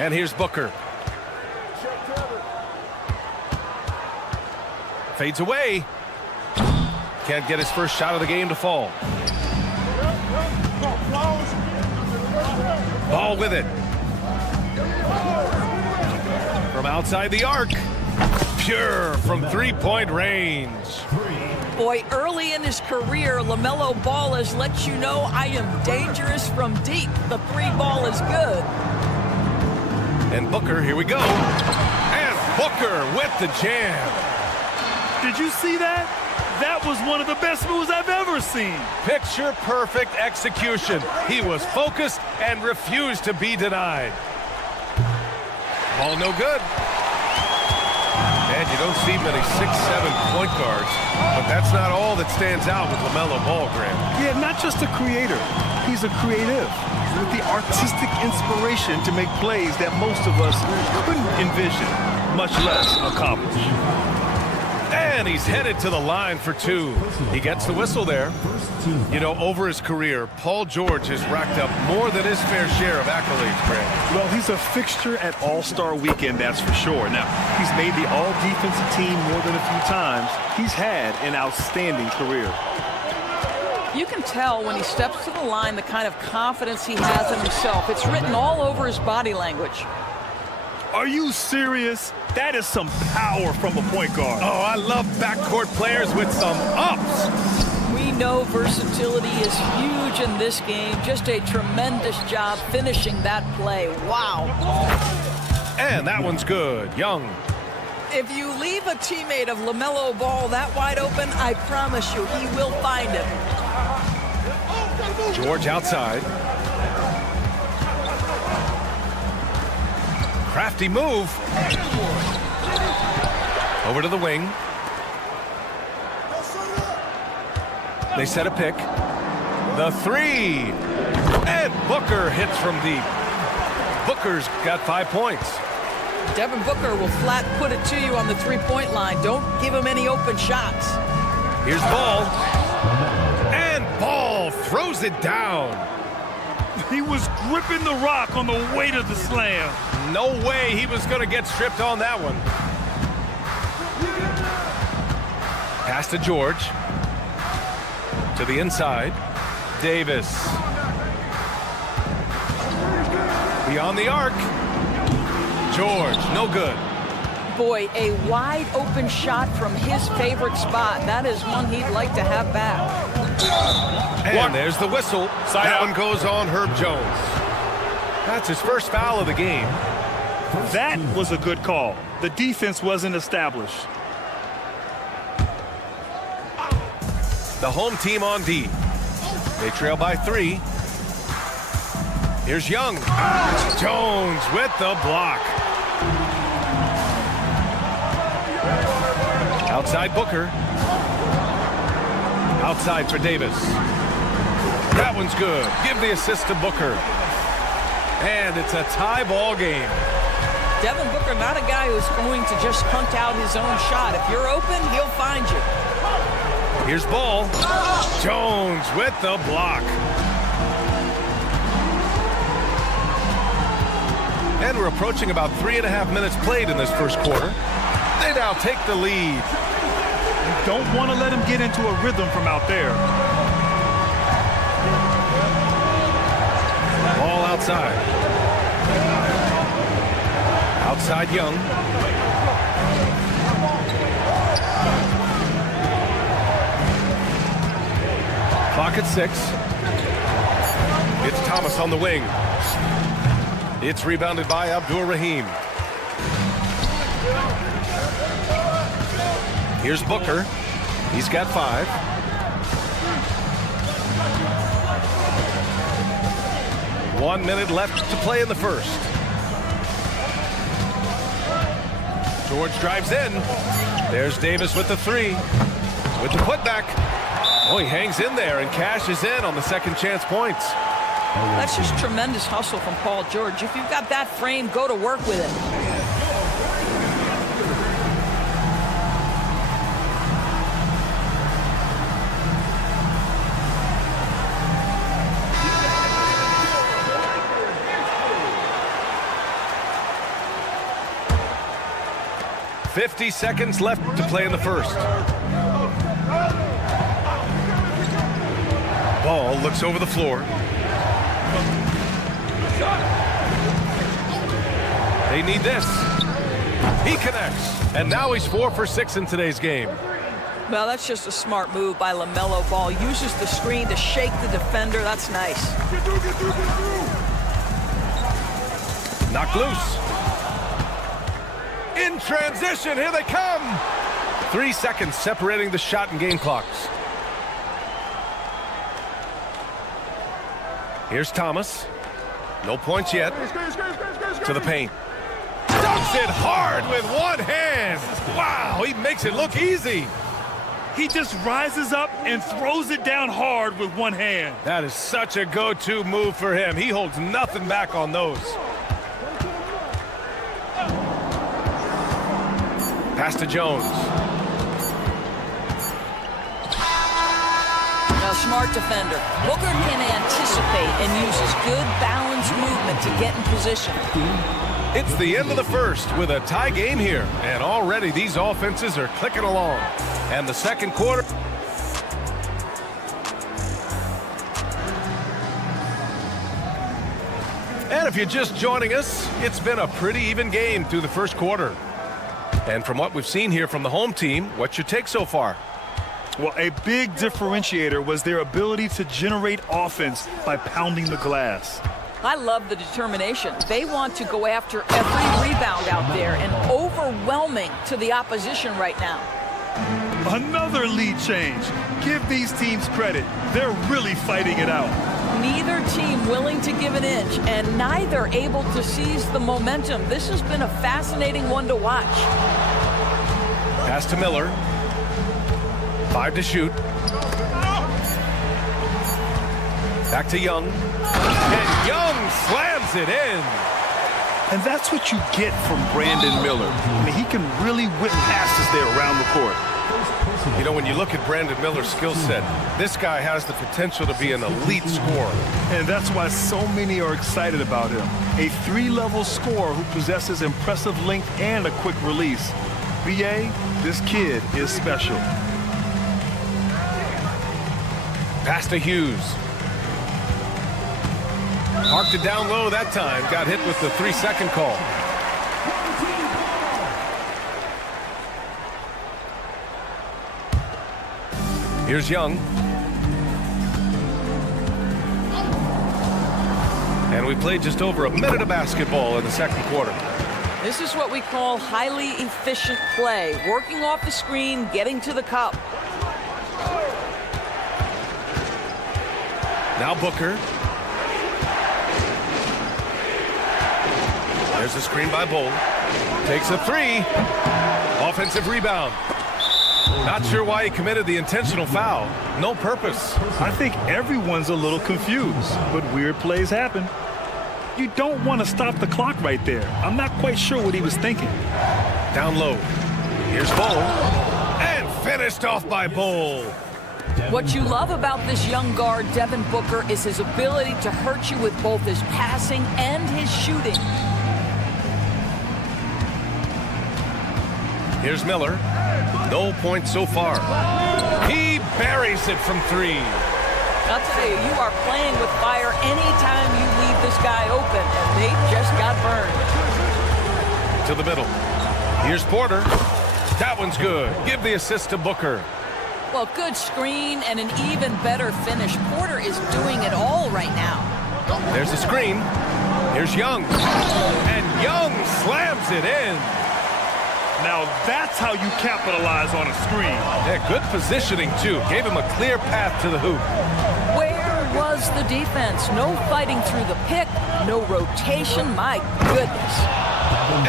And here's Booker. Fades away. Can't get his first shot of the game to fall. Ball with it. From outside the arc. Pure from three-point range. Boy, early in his career, LaMelo Ball has let you know I am dangerous from deep. The three ball is good. And Booker, here we go. And Booker with the jam. Did you see that? That was one of the best moves I've ever seen. Picture perfect execution. He was focused and refused to be denied. Ball no good. And you don't see many 6'7" point guards, but that's not all that stands out with LaMelo Ball, Grant. Yeah, not just a creator. He's a creative with the artistic inspiration to make plays that most of us couldn't envision, much less accomplish. And he's headed to the line for two. He gets the whistle there. You know, over his career, Paul George has racked up more than his fair share of accolades, Grant. Well, he's a fixture at All-Star Weekend, that's for sure. Now, he's made the All-Defensive team more than a few times. He's had an outstanding career. You can tell when he steps to the line the kind of confidence he has in himself. It's written all over his body language. Are you serious? That is some power from a point guard. Oh, I love backcourt players with some ups. We know versatility is huge in this game. Just a tremendous job finishing that play. Wow. And that one's good. Young. If you leave a teammate of LaMelo Ball that wide open, I promise you he will find it. George outside. Crafty move. Over to the wing. They set a pick. The three. And Booker hits from deep. Booker's got 5 points. Devin Booker will flat put it to you on the three-point line. Don't give him any open shots. Here's Ball. And Ball throws it down. He was gripping the rock on the weight of the slam. No way he was going to get stripped on that one. Pass to George. To the inside. Davis. Beyond the arc. George, no good. Boy, a wide open shot from his favorite spot. That is one he'd like to have back. And there's the whistle. That one goes on Herb Jones. That's his first foul of the game. That was a good call. The defense wasn't established. The home team on D. They trail by 3. Here's Young. Jones with the block. Outside Booker. Outside for Davis. That one's good. Give the assist to Booker. And it's a tie ball game. Devin Booker, not a guy who's going to just hunt out his own shot. If you're open, he'll find you. Here's Ball. Jones with the block. And we're approaching about 3.5 minutes played in this first quarter. They now take the lead. You don't want to let him get into a rhythm from out there. Ball outside. Outside Young. Clock at 6. It's Thomas on the wing. It's rebounded by Abdur-Rahim. Here's Booker. He's got 5. One minute left to play in the first. George drives in. There's Davis with the 3. With the putback. Oh, he hangs in there and cashes in on the second chance points. That's just tremendous hustle from Paul George. If you've got that frame, go to work with it. 50 seconds left to play in the first. Ball looks over the floor. They need this. He connects. And now he's 4 for 6 in today's game. Well, that's just a smart move by LaMelo Ball. Uses the screen to shake the defender. That's nice. Knocked loose. In transition, here they come. 3 seconds separating the shot and game clocks. Here's Thomas. No points yet. To the paint. Dunks it hard with one hand. Wow, he makes it look easy. He just rises up and throws it down hard with one hand. That is such a go-to move for him. He holds nothing back on those. Pass to Jones. Now, smart defender. Booker can anticipate and uses good balanced movement to get in position. It's the end of the first with a tie game here. And already these offenses are clicking along. And the second quarter. And if you're just joining us, it's been a pretty even game through the first quarter. And from what we've seen here from the home team, what's your take so far? Well, a big differentiator was their ability to generate offense by pounding the glass. I love the determination. They want to go after every rebound out there and overwhelming to the opposition right now. Another lead change. Give these teams credit. They're really fighting it out. Neither team willing to give an inch and neither able to seize the momentum. This has been a fascinating one to watch. Pass to Miller. 5 to shoot. Back to Young. And Young slams it in. And that's what you get from Brandon Miller. I mean, he can really whip passes there around the court. You know, when you look at Brandon Miller's skill set, this guy has the potential to be an elite scorer. And that's why so many are excited about him. A 3-level scorer who possesses impressive length and a quick release. BA, this kid is special. Pass to Hughes. Parked it down low that time. Got hit with the 3-second call. Here's Young. And we played just over a minute of basketball in the second quarter. This is what we call highly efficient play. Working off the screen, getting to the cup. Now Booker. There's the screen by Bull. Takes a 3. Offensive rebound. Not sure why he committed the intentional foul. No purpose. I think everyone's a little confused, but weird plays happen. You don't want to stop the clock right there. I'm not quite sure what he was thinking. Down low. Here's Bull. And finished off by Bull. What you love about this young guard, Devin Booker, is his ability to hurt you with both his passing and his shooting. Here's Miller. No points so far. He buries it from 3. I'll tell you, you are playing with fire anytime you leave this guy open, and they just got burned. To the middle. Here's Porter. That one's good. Give the assist to Booker. Well, good screen and an even better finish. Porter is doing it all right now. There's a screen. Here's Young. And Young slams it in. Now that's how you capitalize on a screen. Yeah, good positioning, too. Gave him a clear path to the hoop. Where was the defense? No fighting through the pick, no rotation. My goodness.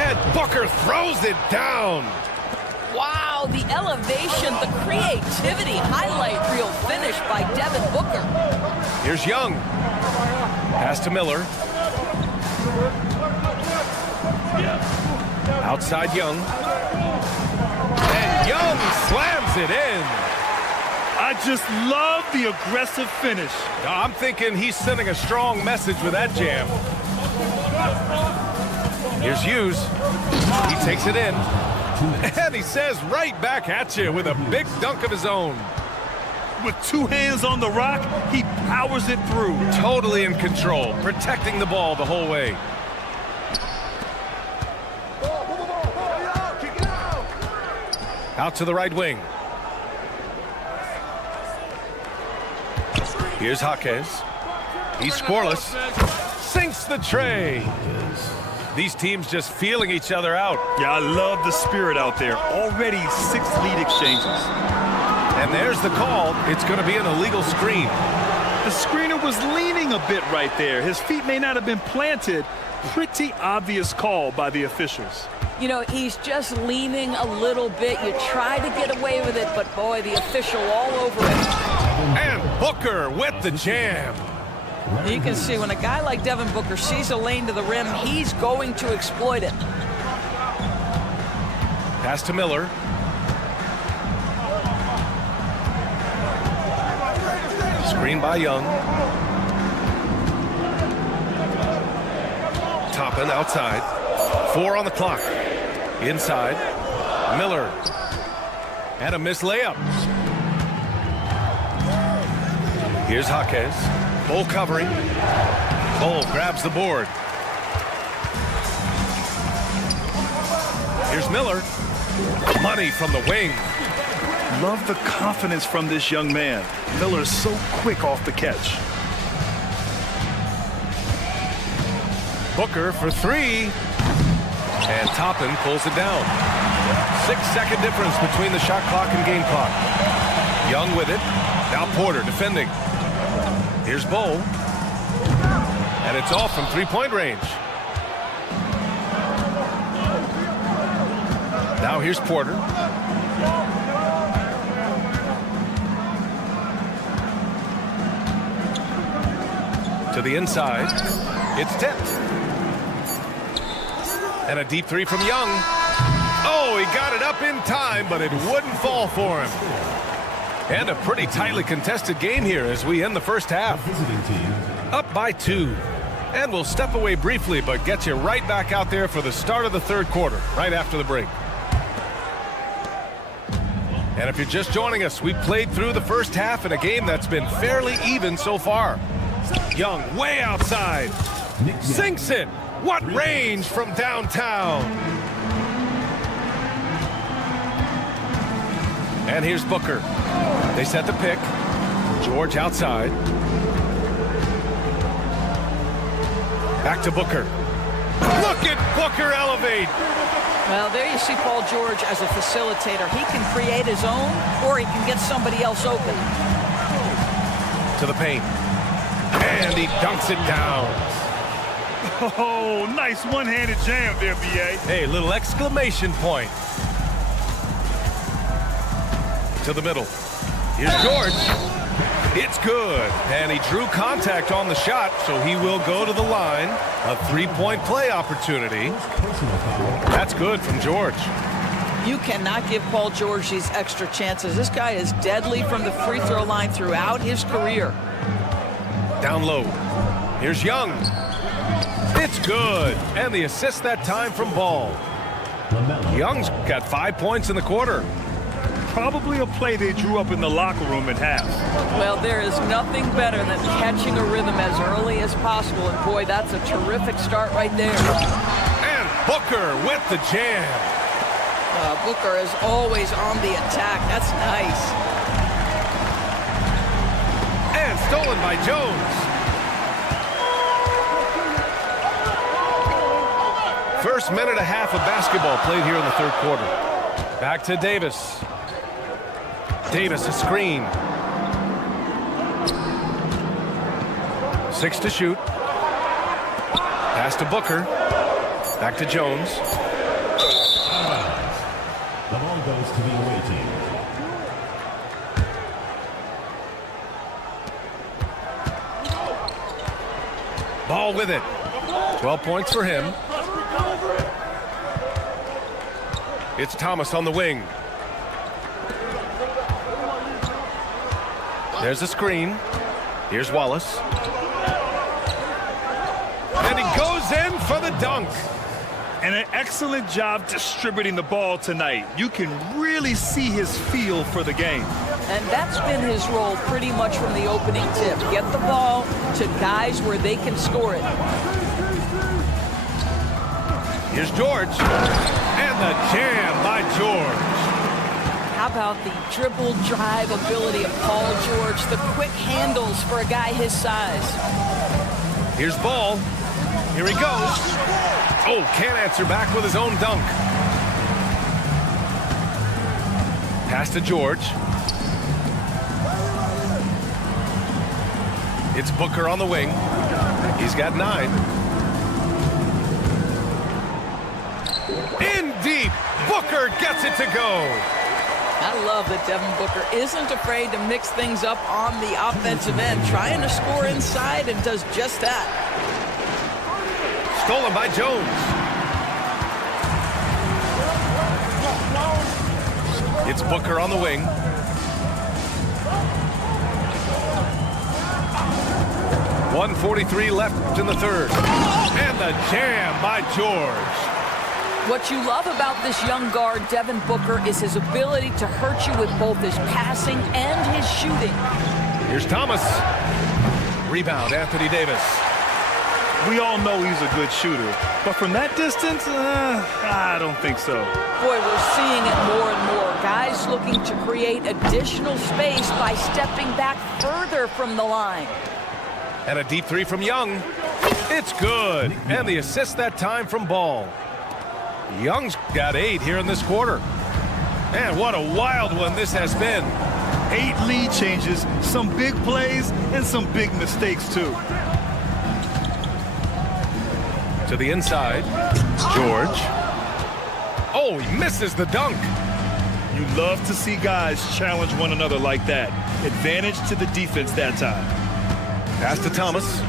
And Booker throws it down. Wow, the elevation, the creativity, highlight reel finish by Devin Booker. Here's Young. Pass to Miller. Outside Young. And Young slams it in. I just love the aggressive finish. I'm thinking he's sending a strong message with that jam. Here's Hughes. He takes it in. And he says right back at you with a big dunk of his own. With two hands on the rock, he powers it through. Totally in control, protecting the ball the whole way. Out to the right wing. Here's Jaquez. He's scoreless. Sinks the tray. These teams just feeling each other out. Yeah, I love the spirit out there. Already 6 lead exchanges. And there's the call. It's going to be an illegal screen. The screener was leaning a bit right there. His feet may not have been planted. Pretty obvious call by the officials. You know, he's just leaning a little bit. You try to get away with it, but boy, the official all over it. And Booker with the jam. You can see when a guy like Devin Booker sees a lane to the rim, he's going to exploit it. Pass to Miller. Screen by Young. Toppin outside. 4 on the clock. Inside. Miller. And a missed layup. Here's Jaquez. Bull covering. Bull grabs the board. Here's Miller. Money from the wing. Love the confidence from this young man. Miller's so quick off the catch. Booker for 3. And Toppin pulls it down. 6-second difference between the shot clock and game clock. Young with it. Now Porter defending. Here's Bull. And it's off from 3-point range. Now here's Porter. To the inside. It's tipped. And a deep 3 from Young. Oh, he got it up in time, but it wouldn't fall for him. And a pretty tightly contested game here as we end the first half. Up by 2. And we'll step away briefly, but get you right back out there for the start of the third quarter, right after the break. And if you're just joining us, we played through the first half in a game that's been fairly even so far. Young way outside. Sinks it. What range from downtown. And here's Booker. They set the pick. George outside. Back to Booker. Look at Booker elevate. Well, there you see Paul George as a facilitator. He can create his own, or he can get somebody else open. To the paint. And he dunks it down. Oh, nice one-handed jam there, B.A. Hey, little exclamation point. To the middle. Here's George. It's good. And he drew contact on the shot, so he will go to the line. A 3-point play opportunity. That's good from George. You cannot give Paul George these extra chances. This guy is deadly from the free throw line throughout his career. Down low. Here's Young. It's good. And the assist that time from Ball. Young's got 5 points in the quarter. Probably a play they drew up in the locker room at half. Well, there is nothing better than catching a rhythm as early as possible. And boy, that's a terrific start right there. And Booker with the jam. Booker is always on the attack. That's nice. And stolen by Jones. First minute and a half of basketball played here in the third quarter. Back to Davis. Davis, a screen. 6 to shoot. Pass to Booker. Back to Jones. The ball goes to the away team. Ball with it. 12 points for him. It's Thomas on the wing. There's a screen. Here's Wallace. And he goes in for the dunk. And an excellent job distributing the ball tonight. You can really see his feel for the game. And that's been his role pretty much from the opening tip. Get the ball to guys where they can score it. Here's George. And the jam by George. How about the dribble drive ability of Paul George, the quick handles for a guy his size. Here's Ball. Here he goes. Oh, can't answer back with his own dunk. Pass to George. It's Booker on the wing. He's got 9. In deep. Booker gets it to go. I love that Devin Booker isn't afraid to mix things up on the offensive end, trying to score inside, and does just that. Stolen by Jones. It's Booker on the wing. .143 left in the third. And the jam by George. What you love about this young guard, Devin Booker, is his ability to hurt you with both his passing and his shooting. Here's Thomas. Rebound, Anthony Davis. We all know he's a good shooter, but from that distance, I don't think so. Boy, we're seeing it more and more. Guys looking to create additional space by stepping back further from the line. And a deep 3 from Young. It's good. And the assist that time from Ball. Young's got 8 here in this quarter. And what a wild one this has been. 8 lead changes, some big plays, and some big mistakes, too. To the inside. George. Oh, he misses the dunk. You love to see guys challenge one another like that. Advantage to the defense that time. Pass to Thomas.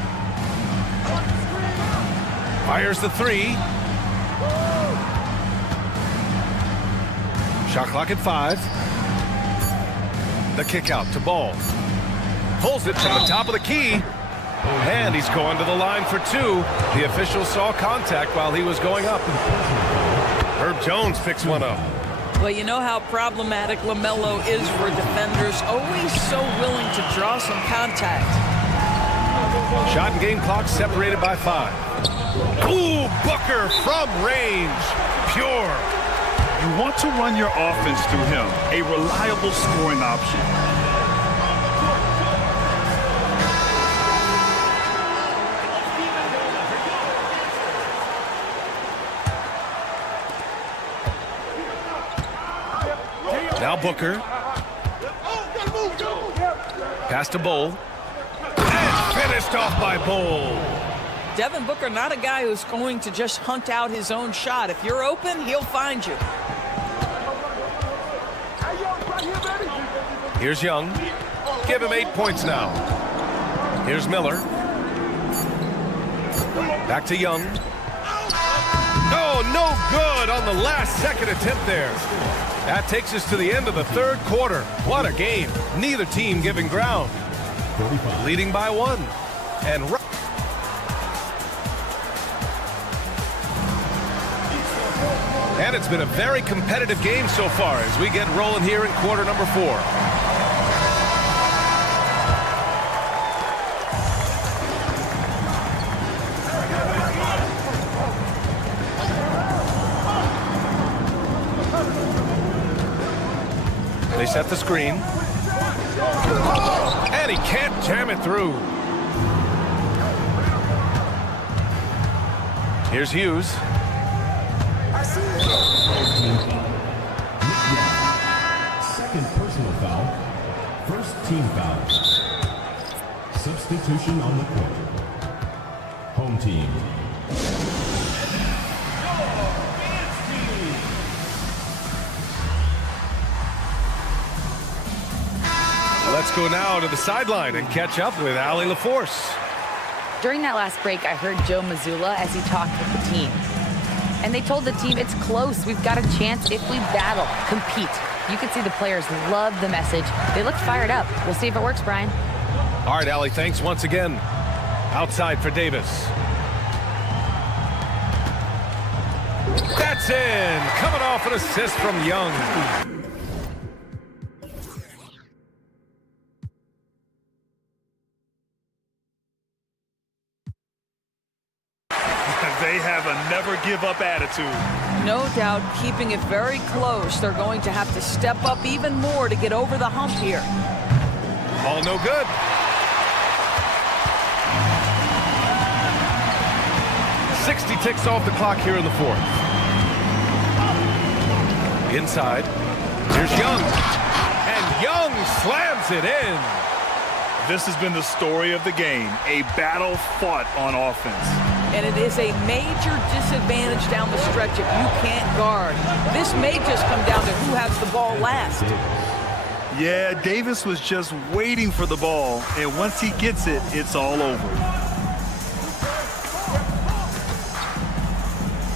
Fires the 3. Shot clock at 5. The kick out to Ball. Pulls it from the top of the key. And he's going to the line for 2. The official saw contact while he was going up. Herb Jones picks one up. Well, you know how problematic LaMelo is for defenders. Always so willing to draw some contact. Shot and game clock separated by 5. Ooh, Booker from range. Pure. You want to run your offense through him, a reliable scoring option. Now Booker. Pass to Bowl. And finished off by Bowl. Devin Booker, not a guy who's going to just hunt out his own shot. If you're open, he'll find you. Here's Young. Give him 8 points now. Here's Miller. Back to Young. Oh, no good on the last second attempt there. That takes us to the end of the third quarter. What a game. Neither team giving ground. 35. Leading by 1. And it's been a very competitive game so far as we get rolling here in quarter number 4. They set the screen. And he can't jam it through. Here's Hughes. Second personal foul. First team foul. Substitution on the court. Home team. Let's go now to the sideline and catch up with Allie LaForce. During that last break, I heard Joe Mazzulla as he talked with the team. And they told the team, it's close. We've got a chance if we battle, compete. You can see the players love the message. They look fired up. We'll see if it works, Brian. All right, Allie, thanks once again. Outside for Davis. It's in. Coming off an assist from Young. They have a never-give-up attitude. No doubt keeping it very close. They're going to have to step up even more to get over the hump here. Ball no good. .60 ticks off the clock here in the fourth. Inside. Here's Young. And Young slams it in. This has been the story of the game. A battle fought on offense. And it is a major disadvantage down the stretch if you can't guard. This may just come down to who has the ball last. Yeah, Davis was just waiting for the ball, and once he gets it, it's all over.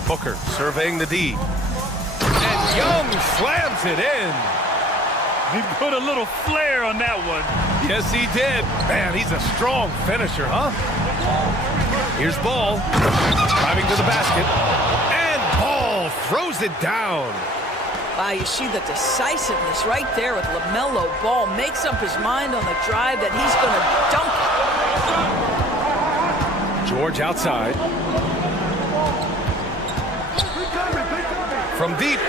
Booker surveying the D. And Young slams it in. He put a little flair on that one. Yes, he did. Man, he's a strong finisher, huh? Here's Ball. Driving to the basket. And Ball throws it down. Wow, you see the decisiveness right there with LaMelo Ball. Makes up his mind on the drive that he's going to dunk it. George outside. From deep.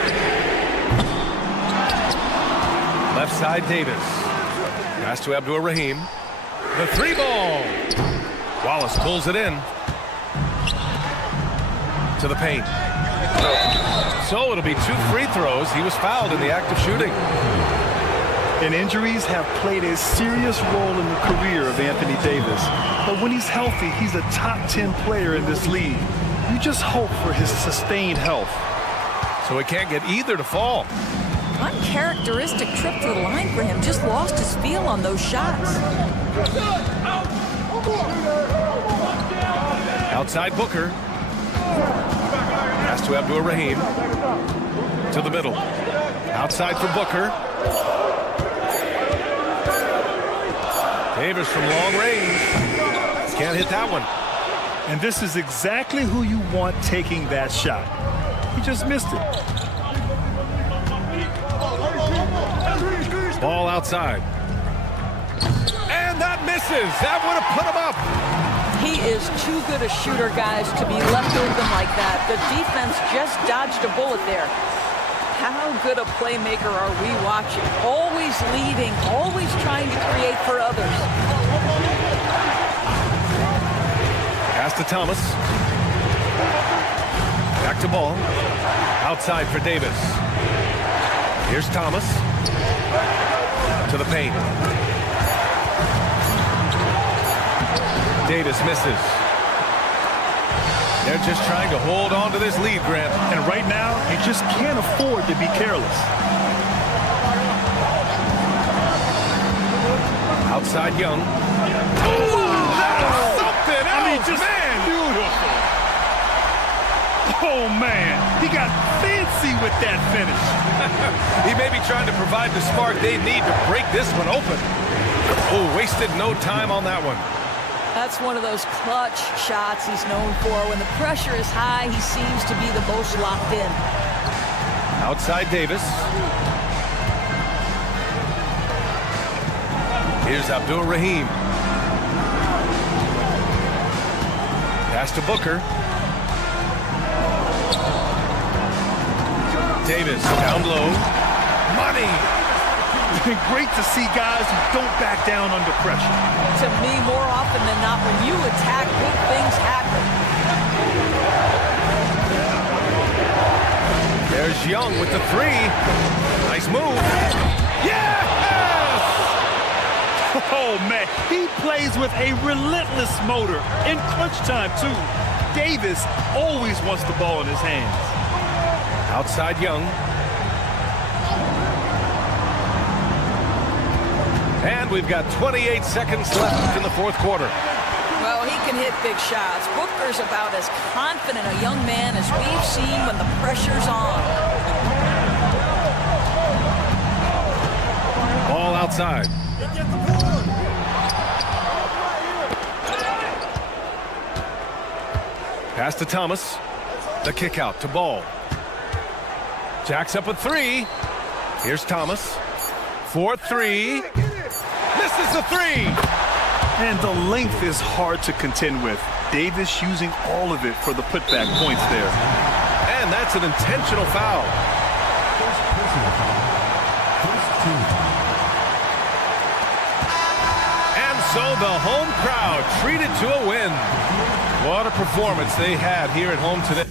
Left side, Davis. Pass to Abdur-Rahim. The three ball. Wallace pulls it in. To the paint. So it'll be 2 free throws. He was fouled in the act of shooting. And injuries have played a serious role in the career of Anthony Davis. But when he's healthy, he's a top 10 player in this league. You just hope for his sustained health. So he can't get either to fall. Uncharacteristic trip to the line for him. Just lost his feel on those shots. Outside Booker. Pass to Abdur-Rahim. To the middle. Outside for Booker. Davis from long range. Can't hit that one. And this is exactly who you want taking that shot. He just missed it. Ball outside. And that misses. That would have put him up. He is too good a shooter, guys, to be left open like that. The defense just dodged a bullet there. How good a playmaker are we watching? Always leading, always trying to create for others. Pass to Thomas. Back to Ball. Outside for Davis. Here's Thomas. To the paint. Davis misses. They're just trying to hold on to this lead, Grant. And right now, you just can't afford to be careless. Outside Young. Oh, that's something else, I mean, just man. Beautiful. Oh, man. He got fancy with that finish. He may be trying to provide the spark they need to break this one open. Oh, wasted no time on that one. That's one of those clutch shots he's known for. When the pressure is high, he seems to be the most locked in. Outside Davis. Here's Abdur-Rahim. Pass to Booker. Davis down low. Money! Great to see guys who don't back down under pressure. To me, more often than not, when you attack, good things happen. There's Young with the three. Nice move. Yes! Oh, man. He plays with a relentless motor. In crunch time, too. Davis always wants the ball in his hands. Outside Young. And we've got 28 seconds left in the fourth quarter. Well, he can hit big shots. Booker's about as confident a young man as we've seen when the pressure's on. Ball outside. Pass to Thomas. The kick out to Ball. Jacks up a three. Here's Thomas. 4-3. Misses the three. And the length is hard to contend with. Davis using all of it for the putback points there. And that's an intentional foul. First personal foul. First team foul. And so the home crowd treated to a win. What a performance they had here at home today.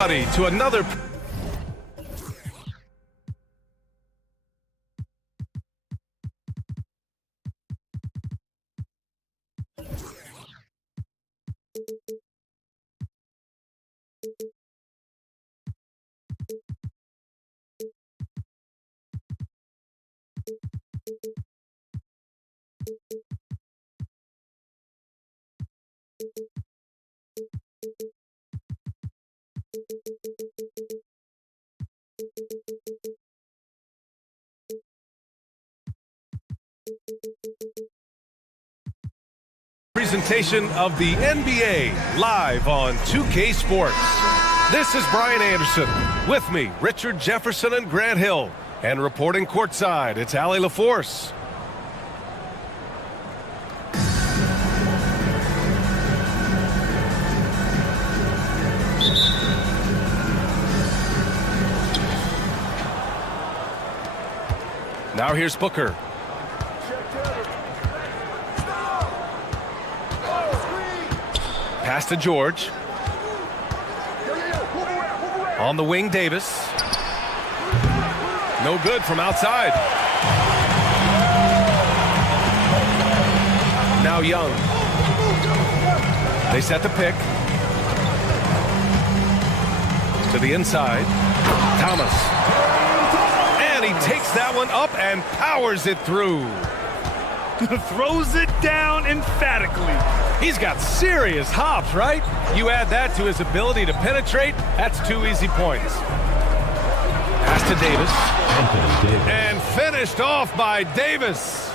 To another. Presentation of the NBA live on 2K Sports. This is Brian Anderson. With me, Richard Jefferson and Grant Hill. And reporting courtside, it's Allie LaForce. Now here's Booker. Pass to George. On the wing, Davis. No good from outside. Now Young. They set the pick. To the inside. Thomas. And he takes that one up and powers it through. Throws it down emphatically. He's got serious hops, right? You add that to his ability to penetrate, that's 2 easy points. Pass to Davis. And finished off by Davis.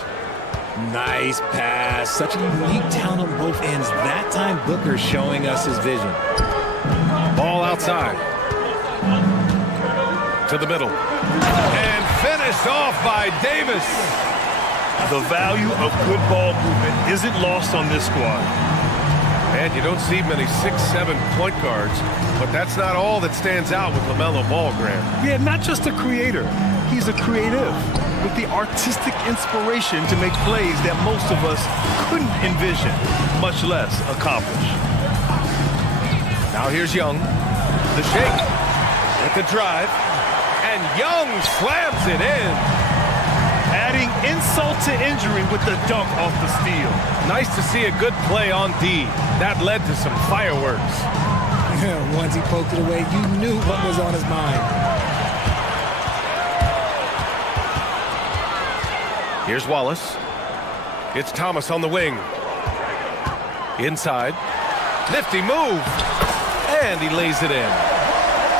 Nice pass. Such a unique talent on both ends. That time, Booker showing us his vision. Ball outside. To the middle. And finished off by Davis. The value of good ball movement isn't lost on this squad. And you don't see many 6'7" point guards, but that's not all that stands out with LaMelo Ball, Grant. Yeah, not just a creator. He's a creative with the artistic inspiration to make plays that most of us couldn't envision, much less accomplish. Now here's Young. The shake. With the drive. And Young slams it in. Adding insult to injury with the dunk off the steal. Nice to see a good play on D. That led to some fireworks. Once he poked it away, you knew what was on his mind. Here's Wallace. It's Thomas on the wing. Inside. Nifty move. And he lays it in.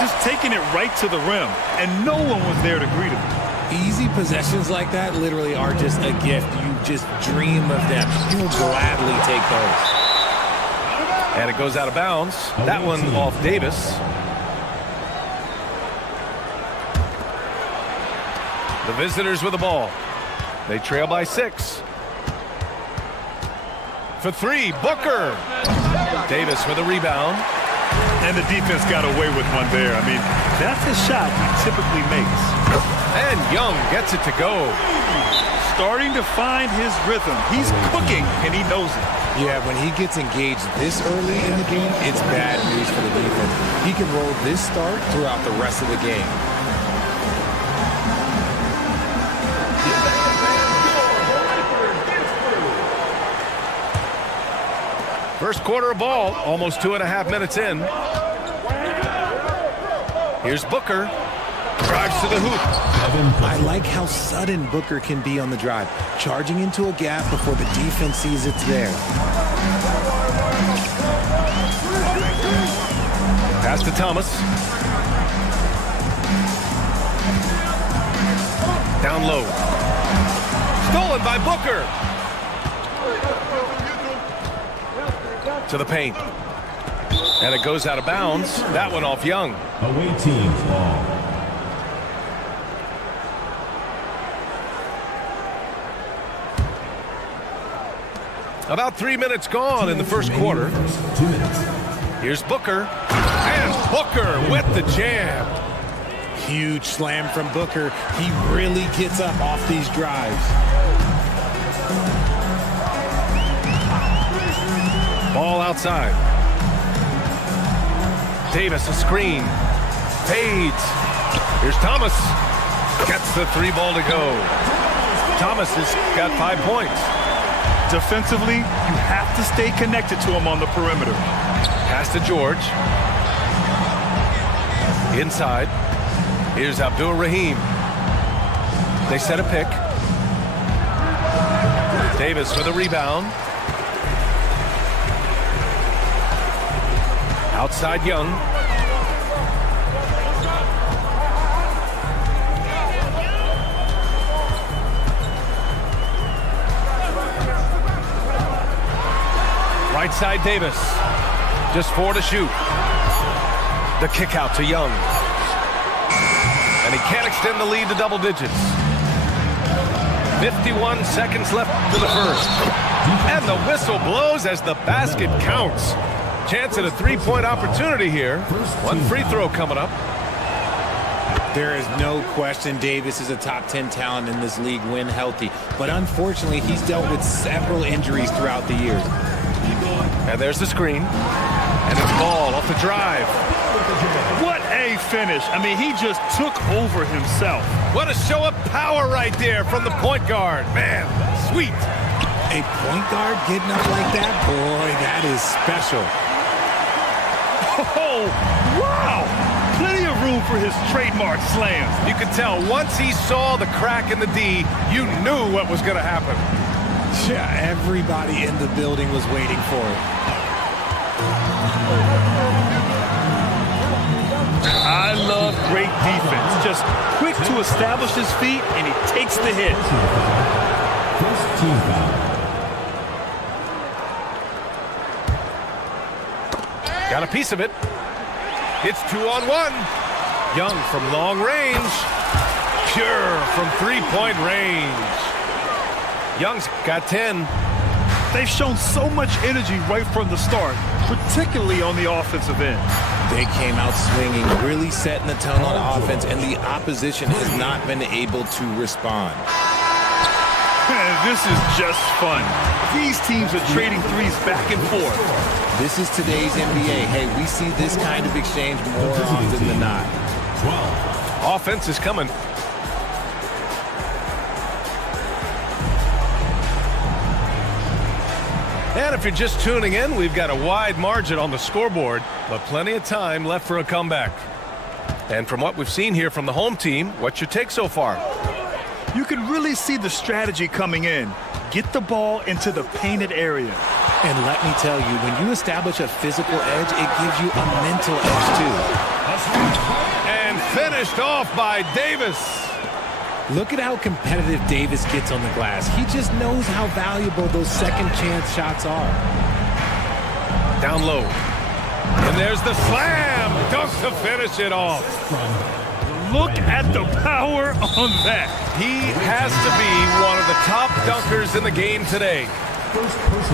Just taking it right to the rim, and no one was there to greet him. Easy possessions like that literally are just a gift. You just dream of them. You'll gladly take those. And it goes out of bounds. That one off Davis. The visitors with the ball. They trail by 6. For 3, Booker. Davis with a rebound. And the defense got away with one there. I mean, that's a shot he typically makes. And Young gets it to go. Starting to find his rhythm. He's cooking, and he knows it. Yeah, when he gets engaged this early in the game, it's bad news for the defense. He can roll this start throughout the rest of the game. First quarter of ball, almost 2.5 minutes in. Here's Booker. Drives to the hoop. I like how sudden Booker can be on the drive, charging into a gap before the defense sees it's there. Pass to Thomas. Down low. Stolen by Booker. To the paint. And it goes out of bounds. That one off Young. Away team's ball. About 3 minutes gone in the first quarter. 2 minutes. Here's Booker. And Booker with the jam. Huge slam from Booker. He really gets up off these drives. Ball outside. Davis, a screen. Fades. Here's Thomas. Gets the 3 ball to go. Thomas has got 5 points. Defensively, you have to stay connected to him on the perimeter. Pass to George. Inside. Here's Abdul Rahim. They set a pick. Davis for the rebound. Outside Young. Right side Davis. Just 4 to shoot. The kick out to Young. And he can't extend the lead to double digits. 51 seconds left to the first. And the whistle blows as the basket counts. Chance at a 3-point opportunity here. 1 free throw coming up. There is no question Davis is a top 10 talent in this league when healthy. But unfortunately, he's dealt with several injuries throughout the years. And there's the screen. And it's Ball off the drive. What a finish. I mean, he just took over himself. What a show of power right there from the point guard. Man, sweet. A point guard getting up like that? Boy, that is special. Oh, wow. Plenty of room for his trademark slams. You could tell once he saw the crack in the D, you knew what was going to happen. Yeah, everybody in the building was waiting for it. I love great defense. Just quick to establish his feet, and he takes the hit. First team foul. Got a piece of it. It's 2-on-1. Young from long range. Pure from 3-point range. Young's got 10. They've shown so much energy right from the start, particularly on the offensive end. They came out swinging, really setting the tone on offense, and the opposition has not been able to respond. This is just fun. These teams are trading threes back and forth. This is today's NBA. Hey, we see this kind of exchange more often than not. 12. Offense is coming. And if you're just tuning in, we've got a wide margin on the scoreboard, but plenty of time left for a comeback. And from what we've seen here from the home team, what's your take so far? You can really see the strategy coming in. Get the ball into the painted area. And let me tell you, when you establish a physical edge, it gives you a mental edge too. And finished off by Davis. Look at how competitive Davis gets on the glass. He just knows how valuable those second chance shots are. Down low. And there's the slam dunk to finish it off. Look at the power on that. He has to be one of the top dunkers in the game today.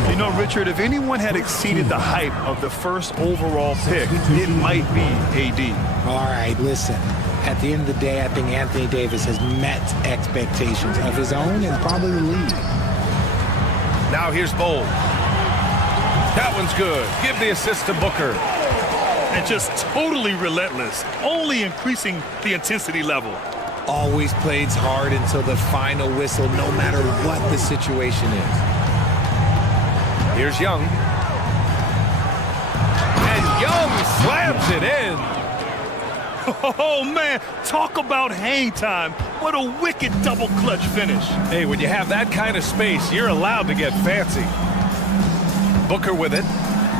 You know, Richard, if anyone had exceeded the hype of the first overall pick, it might be AD. All right, listen. At the end of the day, I think Anthony Davis has met expectations of his own and probably the league. Now here's Bowl. That one's good. Give the assist to Booker. And just totally relentless, only increasing the intensity level. Always plays hard until the final whistle, no matter what the situation is. Here's Young. And Young slams it in. Oh, man, talk about hang time. What a wicked double clutch finish. Hey, when you have that kind of space, you're allowed to get fancy. Booker with it,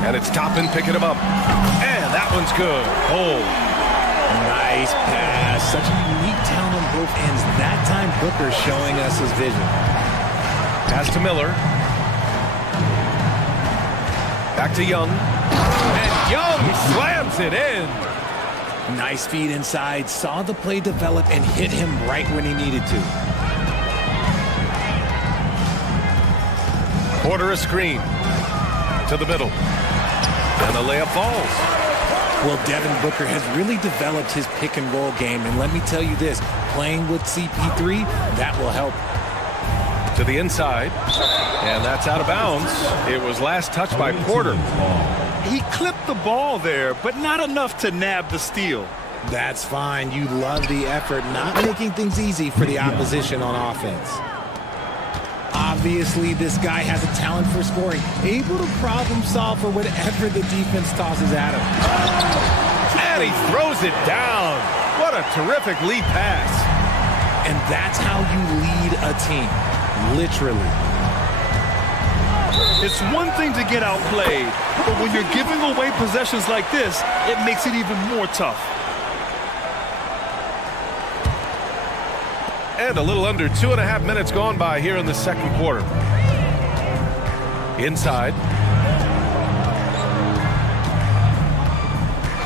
and it's Toppin picking him up. And that one's good. Oh. Nice pass. Such a unique talent on both ends. That time, Booker showing us his vision. Pass to Miller. Back to Young. And Young slams it in. Nice feed inside. Saw the play develop and hit him right when he needed to. Porter a screen. To the middle. And the layup falls. Well, Devin Booker has really developed his pick and roll game. And let me tell you this, playing with CP3, that will help. To the inside. And that's out of bounds. It was last touched by Porter. He clipped the ball there, but not enough to nab the steal. That's fine. You love the effort, not making things easy for the opposition on offense. Obviously, this guy has a talent for scoring, able to problem solve for whatever the defense tosses at him. And he throws it down. What a terrific lead pass. And that's how you lead a team, literally. It's one thing to get outplayed, but when you're giving away possessions like this, it makes it even more tough. And a little under 2.5 minutes gone by here in the second quarter. Inside.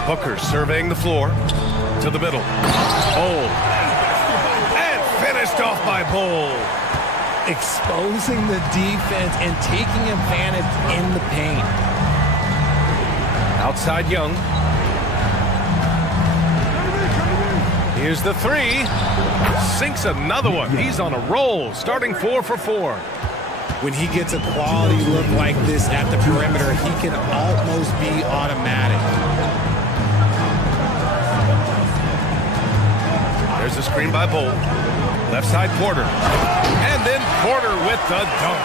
Booker surveying the floor. To the middle. Bol. And finished off by Bol. Exposing the defense and taking advantage in the paint. Outside Young. Here's the three. Sinks another one. He's on a roll, starting 4 for 4. When he gets a quality look like this at the perimeter, he can almost be automatic. There's a screen by Bol. Left side Porter. And then Porter with the dunk.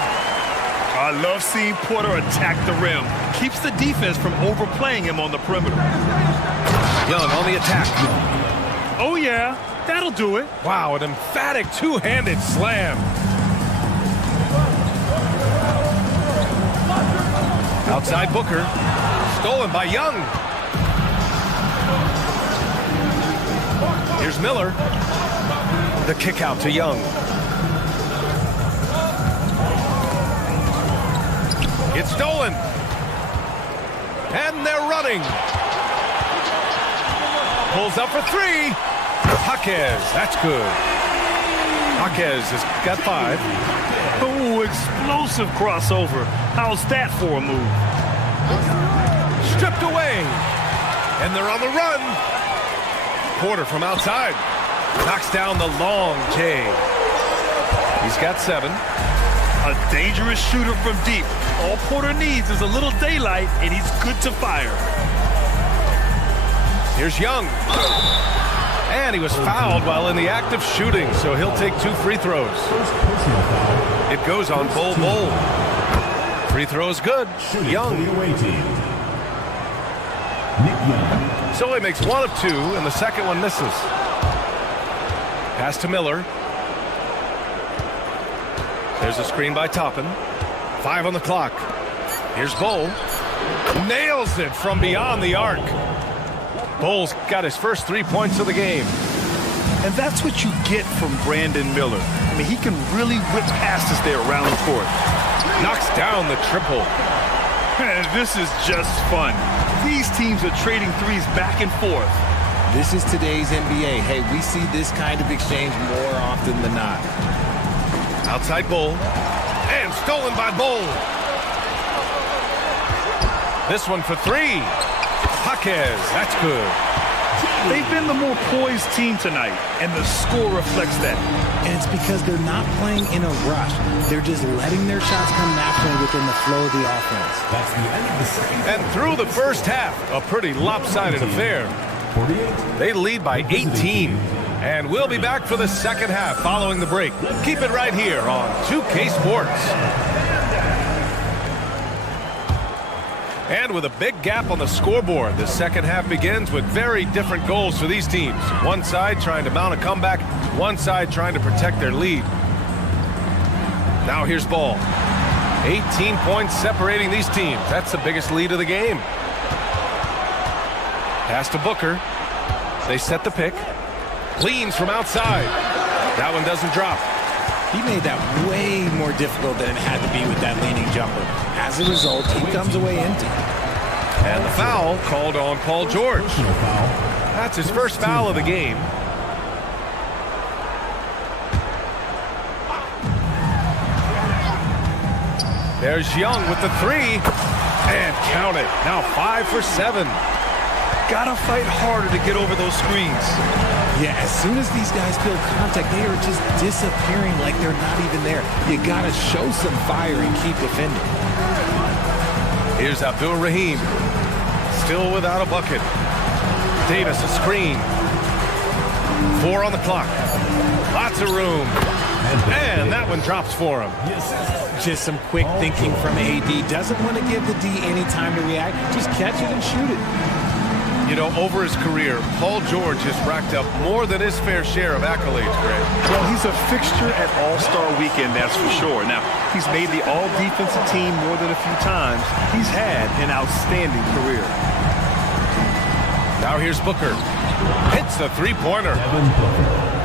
I love seeing Porter attack the rim. Keeps the defense from overplaying him on the perimeter. Young on the attack. Oh, yeah. That'll do it. Wow, an emphatic two-handed slam. Outside Booker. Stolen by Young. Here's Miller. The kick out to Young. It's stolen. And they're running. Pulls up for three. Jaquez, that's good. Jaquez has got 5. Oh, explosive crossover. How's that for a move? Stripped away. And they're on the run. Porter from outside. Knocks down the long J. He's got 7. A dangerous shooter from deep. All Porter needs is a little daylight, and he's good to fire. Here's Young. And he was fouled while in the act of shooting, so he'll take 2 free throws. It goes on Bol. Free throw is good. Young. So he makes 1 of 2, and the second one misses. Pass to Miller. There's a screen by Toppin. 5 on the clock. Here's Bol. Nails it from beyond the arc. Bol's got his first 3 points of the game. And that's what you get from Brandon Miller. I mean, he can really whip passes there around the court. Knocks down the triple. And this is just fun. These teams are trading threes back and forth. This is today's NBA. Hey, we see this kind of exchange more often than not. Outside Bol. And stolen by Bol. This one for 3. Jaquez, that's good. They've been the more poised team tonight, and the score reflects that. And it's because they're not playing in a rush. They're just letting their shots come naturally within the flow of the offense. That's the end of the second. And through the first half, a pretty lopsided affair. 48. They lead by 18. And we'll be back for the second half following the break. Keep it right here on 2K Sports. And with a big gap on the scoreboard, the second half begins with very different goals for these teams. One side trying to mount a comeback, one side trying to protect their lead. Now here's Bol. 18 points separating these teams. That's the biggest lead of the game. Pass to Booker. They set the pick. Leans from outside. That one doesn't drop. He made that way more difficult than it had to be with that leaning jumper. As a result, he comes away empty. And the foul called on Paul George. That's his first foul of the game. There's Young with the 3. And count it. Now 5 for 7. Gotta fight harder to get over those screens. Yeah, as soon as these guys feel contact, they are just disappearing like they're not even there. You gotta show some fire and keep defending. Here's Abdul Rahim. still without a bucket. Davis, a screen. 4 on the clock. Lots of room. And that one drops for him. Just some quick thinking from AD. Doesn't want to give the D any time to react. Just catch it and shoot it. You know, over his career, Paul George has racked up more than his fair share of accolades, Greg. Well, he's a fixture at All-Star Weekend, that's for sure. Now, he's made the All-Defensive team more than a few times. He's had an outstanding career. Now here's Booker. Hits the three-pointer.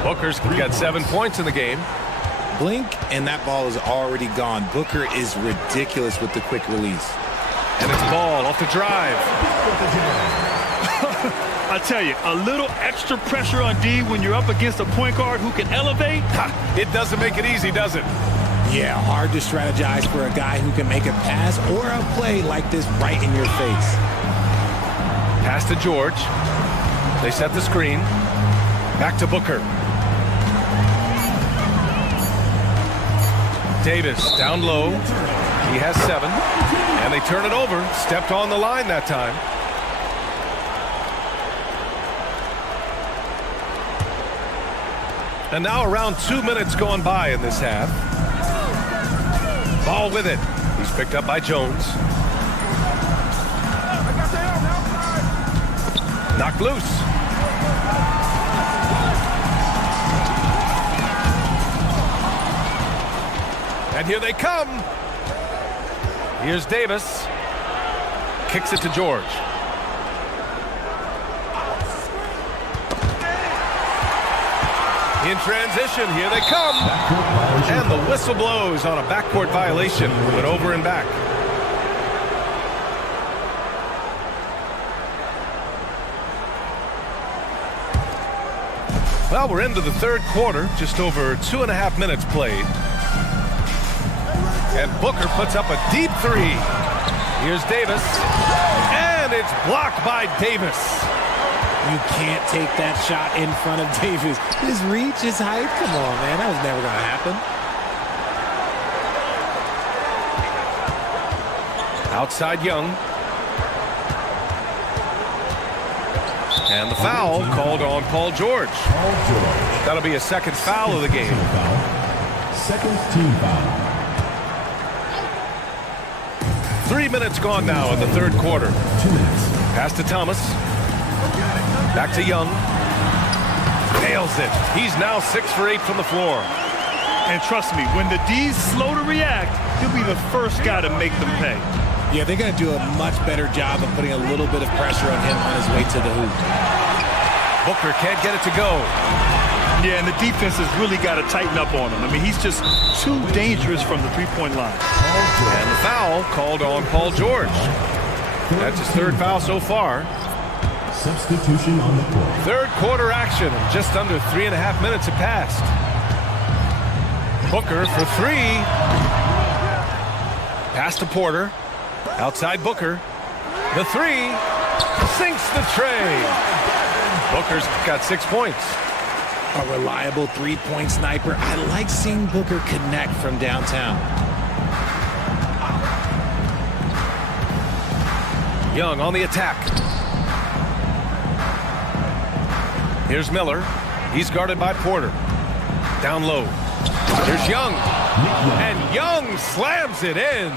Booker's got 7 points in the game. Blink, and that ball is already gone. Booker is ridiculous with the quick release. And it's Ball off the drive. I tell you, a little extra pressure on D when you're up against a point guard who can elevate. It doesn't make it easy, does it? Yeah, hard to strategize for a guy who can make a pass or a play like this right in your face. Pass to George. They set the screen. Back to Booker. Davis down low. He has 7. And they turn it over. Stepped on the line that time. And now around 2 minutes gone by in this half. Ball with it. He's picked up by Jones. Knocked loose. And here they come. Here's Davis. Kicks it to George. In transition, here they come. And the whistle blows on a backcourt violation. Went over and back. Well, we're into the third quarter. Just over 2.5 minutes played. And Booker puts up a deep 3. Here's Davis. And it's blocked by Davis. You can't take that shot in front of Davis. His reach, his height, come on, man. That was never going to happen. Outside Young. And the foul called on Paul George. That'll be a second foul of the game. Second team foul. 3 minutes gone now in the third quarter. 2 minutes. Pass to Thomas. Back to Young. Nails it. He's now 6 for 8 from the floor. And trust me, when the D's slow to react, he'll be the first guy to make them pay. Yeah, they're going to do a much better job of putting a little bit of pressure on him on his way to the hoop. Booker can't get it to go. Yeah, and the defense has really got to tighten up on him. I mean, he's just too dangerous from the three-point line. And the foul called on Paul George. That's his third foul so far. Substitution on the court. Third quarter action. Just under 3.5 minutes have passed. Booker for 3. Pass to Porter. Outside Booker. The 3. Sinks the tray. Booker's got 6 points. A reliable three-point sniper. I like seeing Booker connect from downtown. Young on the attack. Here's Miller. He's guarded by Porter. Down low. Here's Young. And Young slams it in.